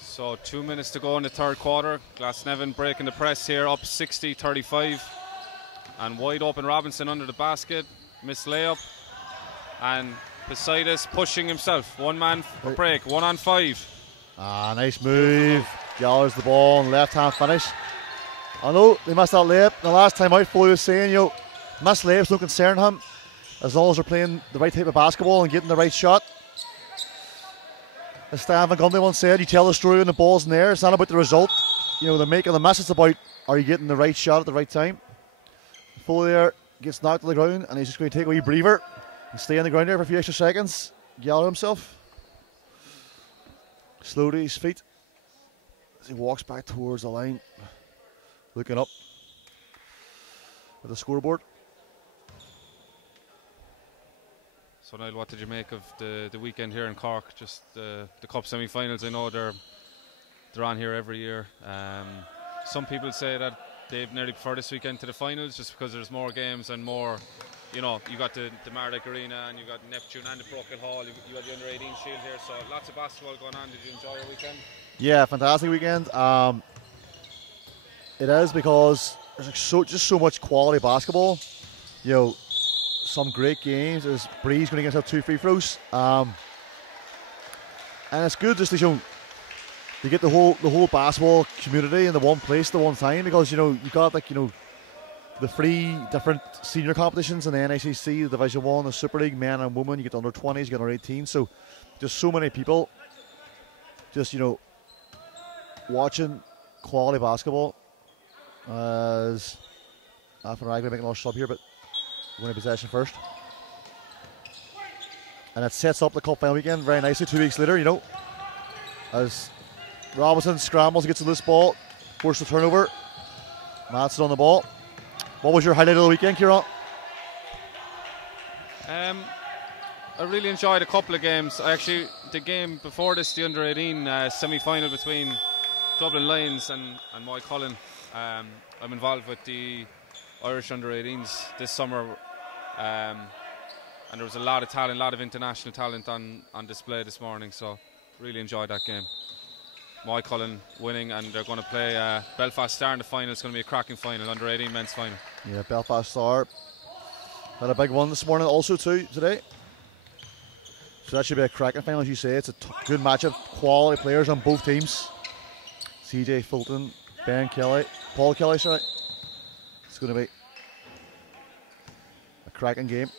So 2 minutes to go in the third quarter. Glasnevin breaking the press here, up 60-35. And wide open Robinson under the basket. Missed layup. And Poseidus pushing himself. One man for break, 1 on 5. Nice move. Gathers the ball and left hand finish. I know they missed that layup. The last time out, Foley was saying, missed layups don't concern him as long as they're playing the right type of basketball and getting the right shot. As Stan Van Gundy once said, you tell the story when the ball's in there. It's not about the result, the make of the miss. It's about, are you getting the right shot at the right time? Foley there gets knocked to the ground, and he's just going to take a wee breather and stay on the ground there for a few extra seconds. Gather himself. Slow to his feet as he walks back towards the line, looking up at the scoreboard. So Niall, what did you make of the weekend here in Cork? Just the cup semi-finals. I know they're on here every year. Some people say that they've nearly preferred this weekend to the finals just because there's more games and more you know, you got the Marduk Arena and you got Neptune and the Broken Hall. You got the under 18 Shield here, so lots of basketball going on. Did you enjoy your weekend? Yeah, fantastic weekend. It is because there's like just so much quality basketball. You know, some great games. There's Breeze going to get himself 2 free throws. And it's good just to show you get the whole basketball community in the one place, the one time, because you know you got like the 3 different senior competitions in the NICC, the Division 1, the Super League, men and women. You get under 20s, you get under 18s. So just so many people just watching quality basketball. As Athenry making another sub here, but winning possession first. And it sets up the cup final weekend very nicely 2 weeks later, as Robinson scrambles, gets to this ball, forces the turnover. Madsen on the ball. What was your highlight of the weekend, Kieran? I really enjoyed a couple of games. The game before this, the under 18 semi-final between Dublin Lions and Moycullen. I'm involved with the Irish under 18s this summer, and there was a lot of talent, a lot of international talent on display this morning, so really enjoyed that game. Moycullen winning, and they're going to play Belfast Star in the final. It's going to be a cracking final, under 18 men's final. Yeah, Belfast Star had a big one this morning also today. So that should be a cracking final, as you say. It's a good matchup, quality players on both teams. CJ Fulton, Paul Kelly, sorry. It's going to be a cracking game.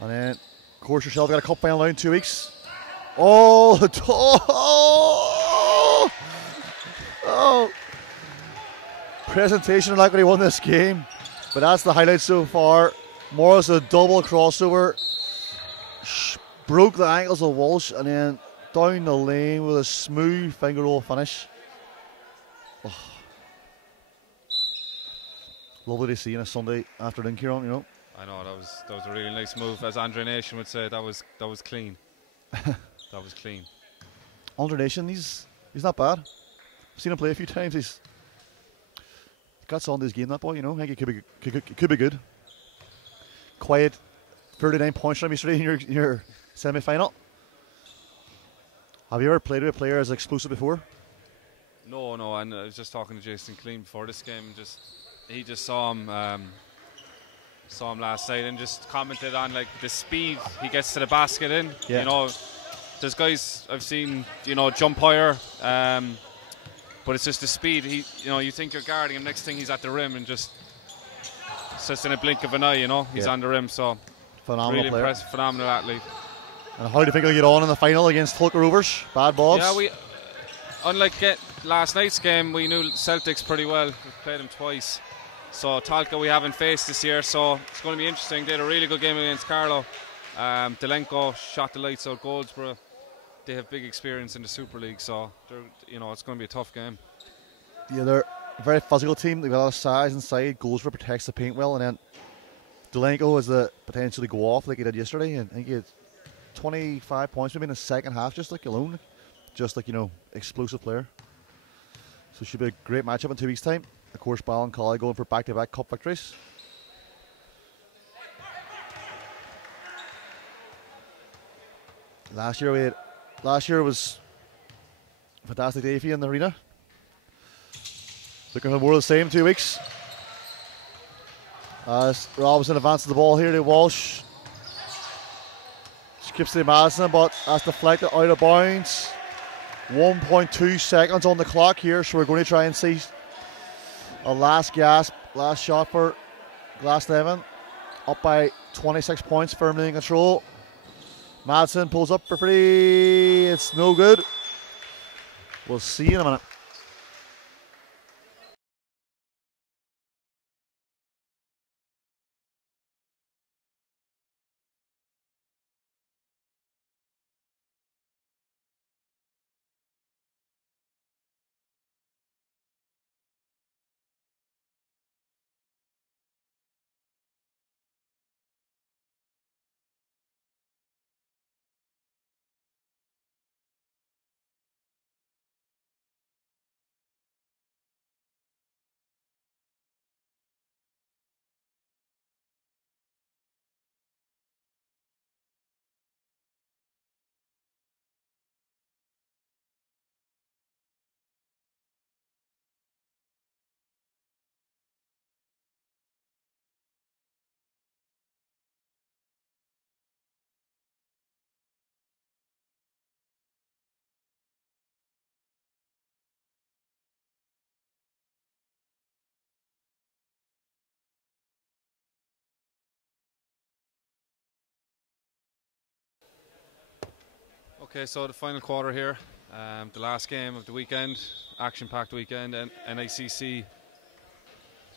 And then, of course, yourself got a cup final now in 2 weeks. Oh, Presentation like when he won this game, but that's the highlight so far. Morris a double crossover, broke the ankles of Walsh, and then down the lane with a smooth finger roll finish. Oh. Lovely to see on a Sunday afternoon, Kieran. I know that was a really nice move. As Andre Nation would say, that was clean. That was clean. Andre Nation, he's not bad. I've seen him play a few times. He's got something to his game, that boy. I think it could be good. Quiet 39 points from yesterday in your semi-final. Have you ever played with a player as explosive before? No, and I was just talking to Jason Clean before this game. He just saw him last night and just commented on like the speed he gets to the basket in. Yeah. There's guys I've seen jump higher, but it's just the speed. You think you're guarding him, next thing he's at the rim and just in a blink of an eye. He's on the rim. So phenomenal really player. Impressive, phenomenal athlete. And how do you think he'll get on in the final against Tulka Rovers? Bad balls. Yeah, unlike last night's game, we knew Celtics pretty well. We played them twice. So Talca we haven't faced this year, so it's going to be interesting. They had a really good game against Carlow. Delenko shot the lights out Goldsborough. They have big experience in the Super League, so it's going to be a tough game. Yeah, they're a very physical team. They've got a lot of size inside. Goldsborough protects the paint well, and then Delenko has the potential to go off like he did yesterday. And I think he had 25 points maybe in the second half, just like alone. Just like, explosive player. So it should be a great matchup in 2 weeks' time. Of course, Ballon Colley going for back-to-back cup victories. Last year was a fantastic day for you in the arena. Looking for more of the same 2 weeks. As Robinson advances the ball here to Walsh. Skips to Madsen, but that's deflected out of bounds. 1.2 seconds on the clock here, so we're going to try and see a last shot for Glasnevin. Up by 26 points, firmly in control. Madsen pulls up for free. It's no good. We'll see in a minute. Okay, so the final quarter here, the last game of the weekend, action-packed weekend, and NICC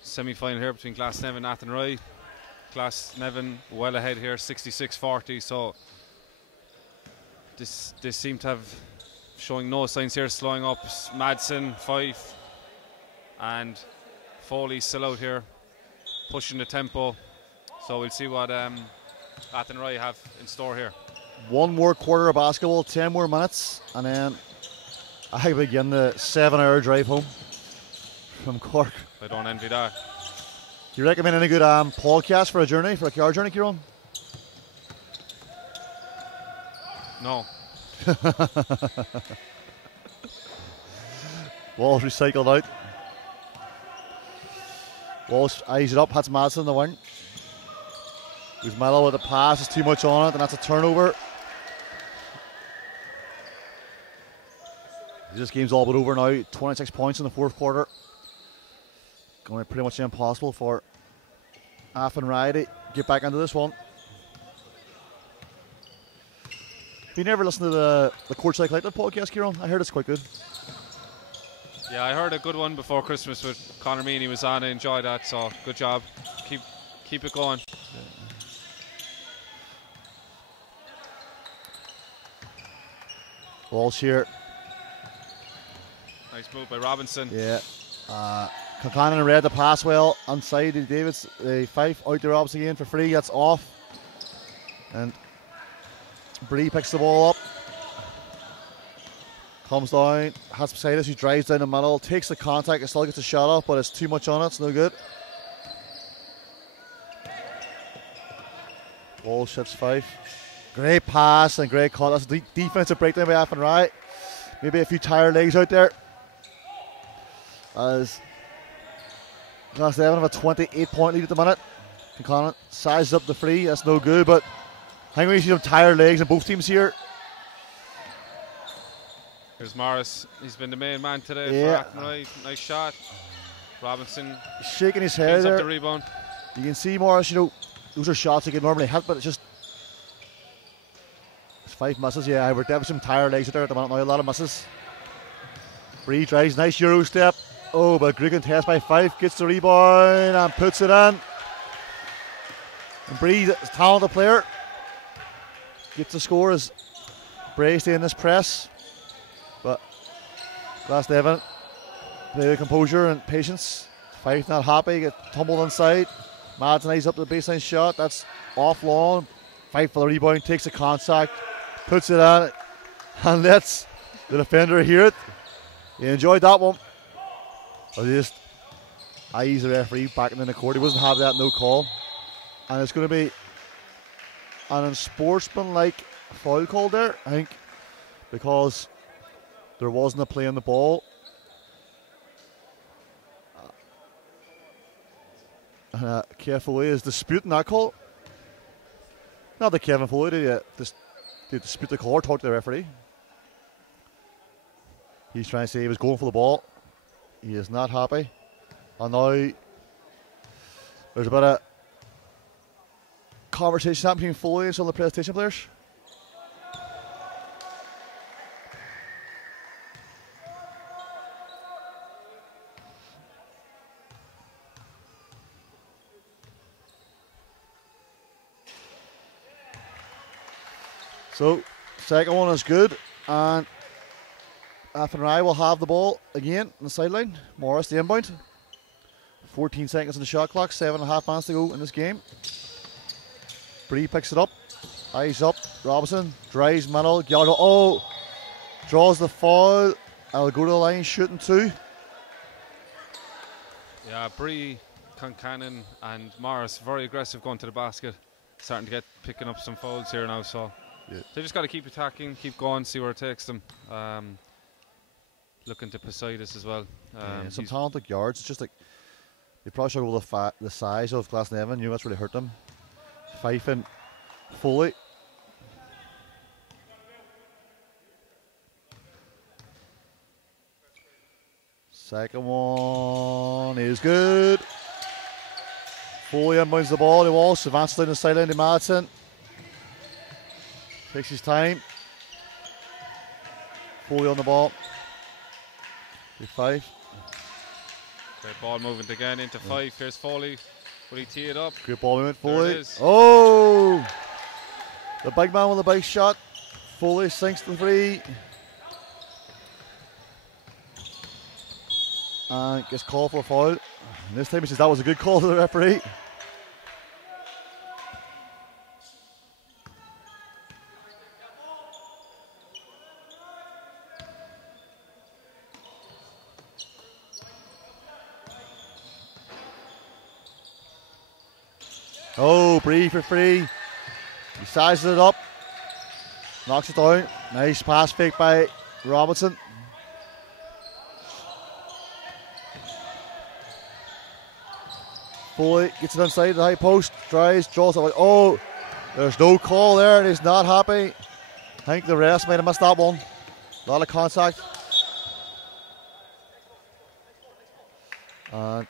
semi-final here between Glasnevin and Athenry. Glasnevin well ahead here, 66-40. So this seem to have showing no signs here, slowing up. Madsen, Fife, and Foley still out here, pushing the tempo. So we'll see what Athenry have in store here. One more quarter of basketball, 10 more minutes, and then I begin the 7-hour drive home from Cork. I don't envy that. Do you recommend any good podcast for a car journey, Kieran? No. Walsh recycled out. Walsh eyes it up, hits Madsen in the wing. Goes Mello with the pass, is too much on it, and that's a turnover. This game's all but over now. 26 points in the fourth quarter. Going to be pretty much impossible for Athenry to get back into this one. You never listened to the Courtside Collective podcast, Kieran? I heard it's quite good. Yeah, I heard a good one before Christmas with Conor Meany was on. I enjoyed that, so good job. Keep it going. Walsh here. Nice move by Robinson. Yeah. Concannon read the pass well. Inside to Davids. Fife out there opposite again for free. That's off. And Bree picks the ball up. Comes down. Has beside us. He drives down the middle. Takes the contact. It still gets a shot off, but it's too much on it. It's no good. Walsh hits Fife. Great pass and great call. That's a defensive breakdown by Athenry. Maybe a few tired legs out there. As Glasnevin have a 28-point lead at the minute. Concannon sizes up the free. That's no good, but I think we see some tired legs in both teams here. Here's Morris. He's been the main man today for Athenry. Nice shot. Robinson shaking his head there. Up the rebound. You can see Morris, those are shots he can normally hit, but it's just 5 misses. Yeah, we're definitely some tired legs out there at the minute now. A lot of misses. Bree drives, nice Euro step. Oh, but great contest by Fife. Gets the rebound and puts it in. And Bree's a talented player. Gets the score as Bray stay in this press. But Glasnevin play with composure and patience. Fife not happy. Get tumbled inside. Madsen eyes up the baseline shot. That's off long. Fife for the rebound. Takes the contact. Puts it on and lets the defender hear it. He enjoyed that one. But he just eyes the referee backing in the court. He wasn't happy that no call. And it's going to be an unsportsmanlike foul call there, I think, because there wasn't a play on the ball. Kevin Foley is disputing that call. Not that Kevin Foley did dispute the call or talk to the referee. He's trying to say he was going for the ball. He is not happy. And now there's a bit of conversation happening between Foley and some of the PlayStation players. So, second one is good, and Athenry will have the ball again on the sideline. Morris, the inbound. 14 seconds on the shot clock, 7.5 minutes to go in this game. Bree picks it up, eyes up, Robinson, drives middle, Gialdo, draws the foul, I'll go to the line, shooting 2. Yeah, Bree, Concannon and Morris, very aggressive going to the basket. Starting to picking up some fouls here now, so they just got to keep attacking, keep going, see where it takes them. Looking to Poseidus as well. Some talented yards. It's just like they probably struggle with the size of Glasnevin. That's really hurt them. Fife and Foley. Second one is good. Foley inbounds the ball to Walsh. Advances down the sideline to Madsen. Takes his time. Foley on the ball. 5. Great ball movement again into 5. Here's Foley. Will he tee it up? Great ball movement, Foley. There it is. Oh! The big man with the big shot. Foley sinks the 3. And gets called for a foul. And this time he says that was a good call to the referee. Oh, Bree for free. He sizes it up. Knocks it down. Nice pass fake by Robinson. Foley gets it inside the high post. Tries, draws it away. Oh, there's no call there. He's not happy. I think the refs might have missed that one. A lot of contact. And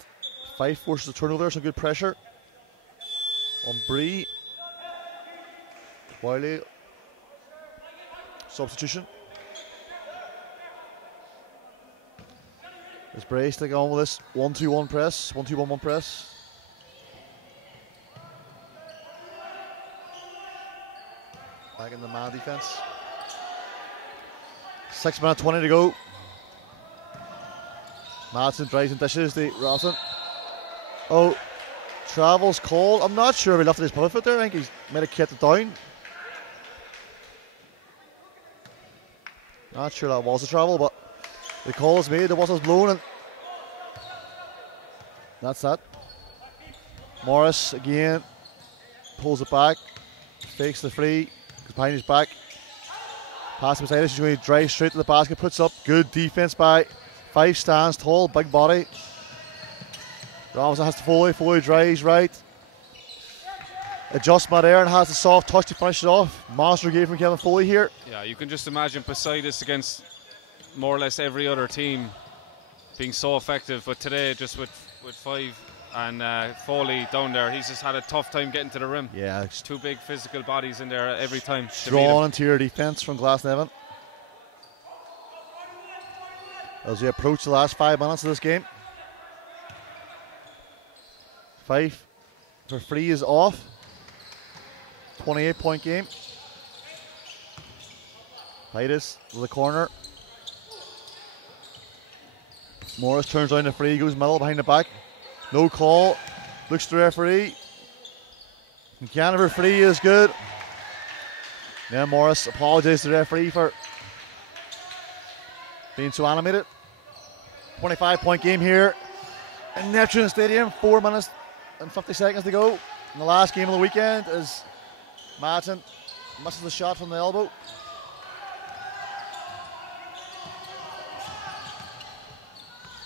5 forces a turnover. Some good pressure on Bree. Wiley. Substitution. Is Bray sticking on with this 1-2-1 press? 1-2-1-1 press. Back in the man defense. 6 minutes 20 to go. Madsen drives and dishes the Robson. Oh, travels called. I'm not sure if he lifted his pivot foot there. I think he might have kept it down. Not sure that was a travel, but the call is made. The whistle's blown, and that's that. Morris again pulls it back, fakes the free, goes behind his back. Pass beside us. He's going to drive straight to the basket. Puts up. Good defense by 5. Stands tall, big body. Robinson has to Foley. Foley drives right. Adjustment there and has the soft touch to finish it off. Monster game from Kevin Foley here. Yeah, you can just imagine Poseidus against more or less every other team being so effective, but today just with 5 and Foley down there, he's just had a tough time getting to the rim. Yeah, it's 2 big physical bodies in there every time. Strong interior defense from Glasnevin as we approach the last 5 minutes of this game. 5 for free is off. 28-point game. Titus to the corner. Morris turns down the free, goes middle behind the back. No call. Looks to the referee. McCann free is good. Then Morris apologises to the referee for being so animated. 25-point game here in Neptune Stadium. 4 minutes and 50 seconds to go. And the last game of the weekend is Madsen misses the shot from the elbow.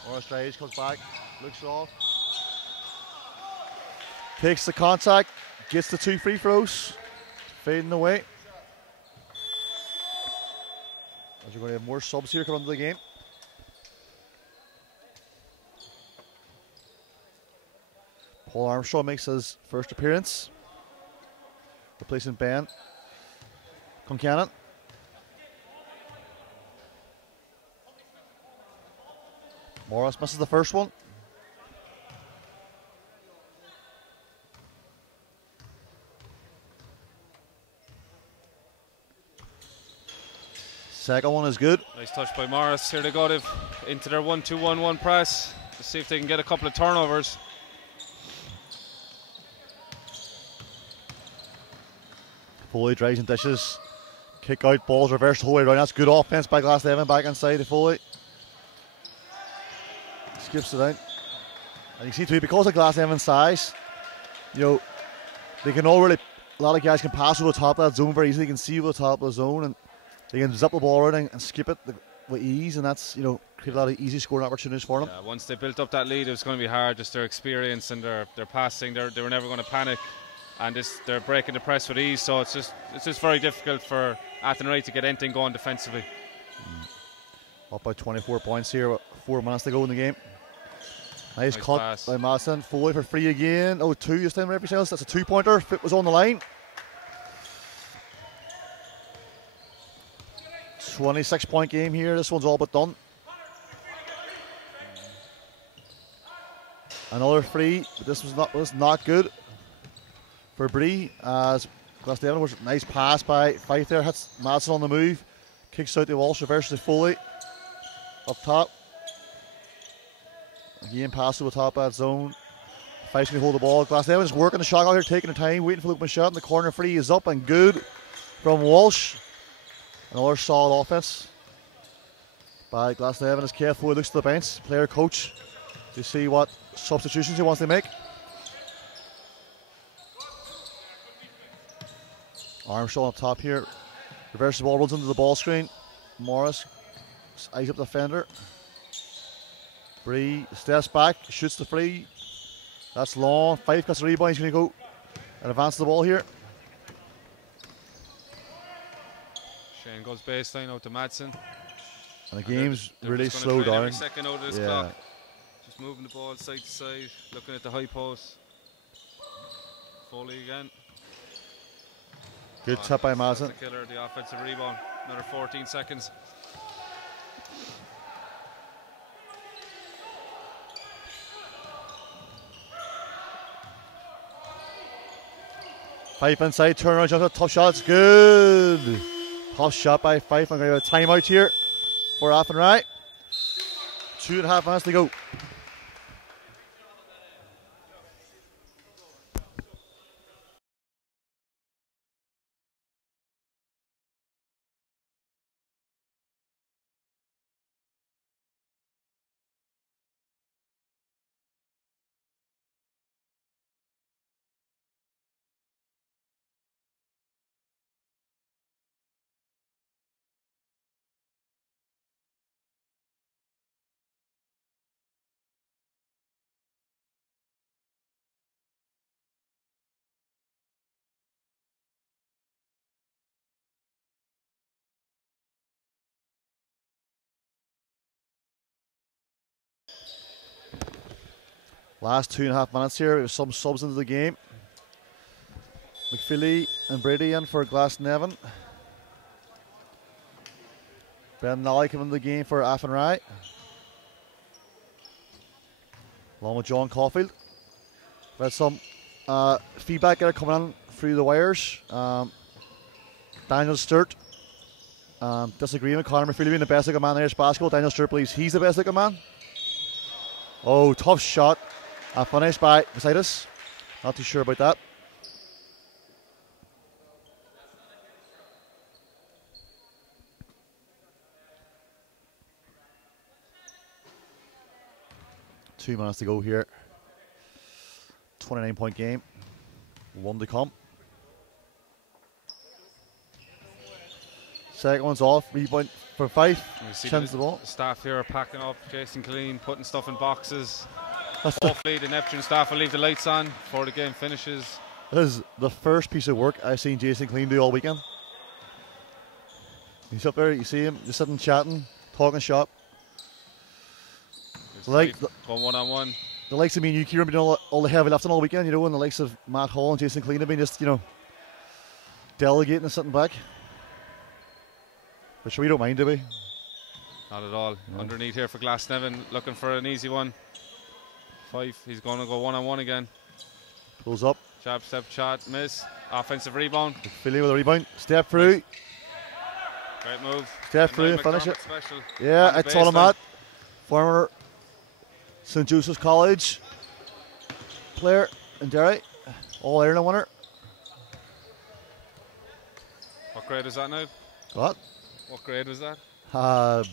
Morris drives, comes back, looks off. Takes the contact, gets the 2 free throws. Fading away. As we're going to have more subs here coming into the game. Paul Armstrong makes his first appearance, replacing Ben Concannon. Morris misses the first one. Second one is good. Nice touch by Morris. Here they go into their 1-2-1-1 press. Let's see if they can get a couple of turnovers. Foley drives and dishes. Kick out, balls reversed the whole way around. That's good offense by Glasnevin. Back inside to Foley. Skips it out. And you see too, because of Glasnevin's size, you know, they can all really, a lot of guys can pass over the top of that zone very easily. They can see over the top of the zone and they can zip the ball around and skip it with ease, and that's, you know, create a lot of easy scoring opportunities for them. Yeah, once they built up that lead, it was going to be hard. Just their experience and their passing, they were never going to panic. And they're breaking the press with ease, so it's just very difficult for Athenry to get anything going defensively. Up by 24 points here with 4 minutes to go in the game. Nice cut pass by Madsen. Foley for free again. Oh, 2 this time, referee says. That's a 2-pointer. Fit was on the line. 26-point game here. This one's all but done. Another free, but this was not good for Bree. As Glasnevin was a nice pass by Fife there. Hits Madsen on the move. Kicks out to Walsh, reverses to Foley. Up top. Again, pass to the top of that zone. Fife's going to hold the ball. Glasnevin is working the shot out here, taking the time, waiting for the open shot. And the corner free is up and good from Walsh. Another solid offense by Glasnevin as Keith Foley looks to the bench, player coach, to see what substitutions he wants to make. Armstrong up top here. Reverses the ball, runs into the ball screen. Morris eyes up the defender. Bree steps back, shoots the free. That's long. Fife gets the rebound. He's going to go and advance the ball here. Shane goes baseline out to Madsen. And the game's really slowed down. Every second out of this clock. Just moving the ball side to side, looking at the high post. Foley again. Good tip by Madsen. That's the killer, the offensive rebound. Another 14 seconds. Fife inside, turnaround jump, tough shot, it's good. Tough shot by Fife. I'm going to get a timeout here for Athenry. 2.5 minutes to go. Last 2.5 minutes here. We have some subs into the game. McPhilly and Brady in for Glasnevin. Ben Nolly coming into the game for Athenry. Along with John Caulfield. We've had some feedback there coming in through the wires. Daniel Sturt. Disagreement. Conor McPhilly being the best looking man in Irish basketball. Daniel Sturt believes he's the best looking man. Oh, tough shot. Finished by beside us. Not too sure about that. Two minutes to go here. 29-point game. One to come. Second one's off. Rebound for Fife. Chance the ball. Staff here are packing up. Jason Clean putting stuff in boxes. Hopefully the Neptune staff will leave the lights on before the game finishes. This is the first piece of work I've seen Jason Clean do all weekend. He's up there, you see him just sitting chatting, talking shop. Like going one-on-one. The likes of me and you, Kieran, been doing all the heavy lifting all weekend, you know, and the likes of Matt Hall and Jason Clean have been just, you know, delegating and sitting back. But sure, we don't mind, do we? Not at all. No. Underneath here for Glasnevin, looking for an easy one. Fife, he's going to go one-on-one again. Pulls up. Jab, step, shot, miss. Offensive rebound. Philly with a rebound. Step through. Nice. Great move. Step through, finish it. Special. Yeah, it's all Matt. Former St. Joseph's College player in Derry. All Ireland winner. What grade was that now? What grade was that?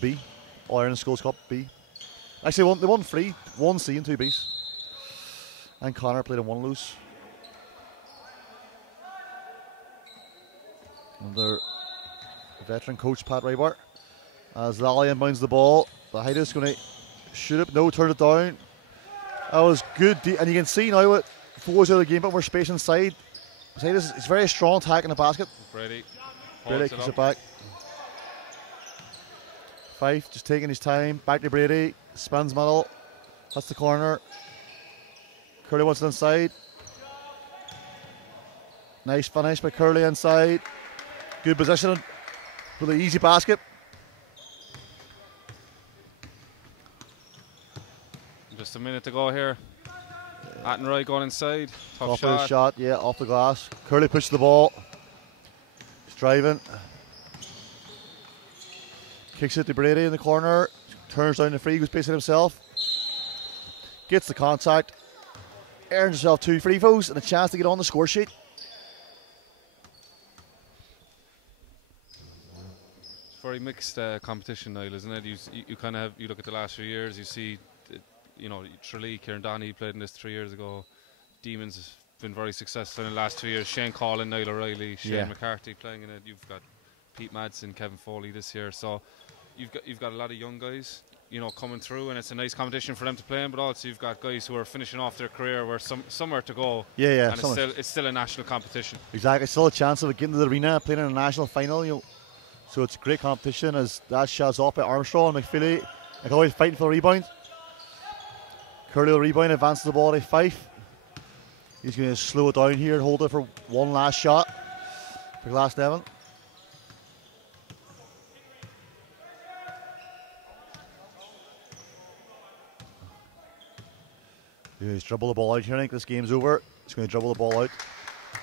B. All Ireland Schools Cup, B. Actually, they won 3, 1 C and 2 Bs. And Connor played in 1 loose. Under veteran coach Pat Rybart. As Lally inbounds the ball, the height is going to shoot it. No, turn it down. That was good. And you can see now it forwards out of the game, but more space inside. It's very strong attack in the basket. Brady keeps it back. Fife just taking his time. Back to Brady. Spins middle. That's the corner. Curley wants it inside. Nice finish by Curley inside. Good position for the easy basket. a minute to go here. Athenry going inside. Tough shot, yeah, off the glass. Curley pushes the ball. He's driving. Kicks it to Brady in the corner. Turns down the free, goes pacing himself. Gets the contact. Earns himself 2 free throws and a chance to get on the score sheet. It's very mixed competition, Niall, isn't it? You kind of you look at the last few years, you see, you know, Tralee, Kieran Donaghy played in this 3 years ago. Demons has been very successful in the last 2 years. Shane Collin, Niall O'Reilly, Shane McCarthy playing in it. You've got Pete Madsen, Kevin Foley this year. So you've got a lot of young guys, you know, coming through, and it's a nice competition for them to play in. But also you've got guys who are finishing off their career where somewhere to go. Yeah. And it's still a national competition. Exactly, still a chance of getting to the arena, playing in a national final. You know, so it's a great competition. As that shot's off by Armstrong, McPhilly, like always fighting for the rebound. Curley will rebound, advances the ball to Fife. He's going to slow it down here and hold it for one last shot for Glasnevin. Yeah, he's dribbled the ball out here. I think this game's over. He's going to dribble the ball out.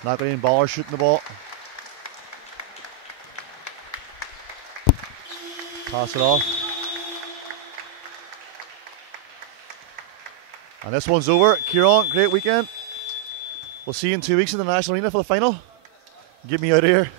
Not getting Baller shooting the ball. Pass it off. And this one's over. Kieran, great weekend. We'll see you in 2 weeks in the National Arena for the final. Get me out of here.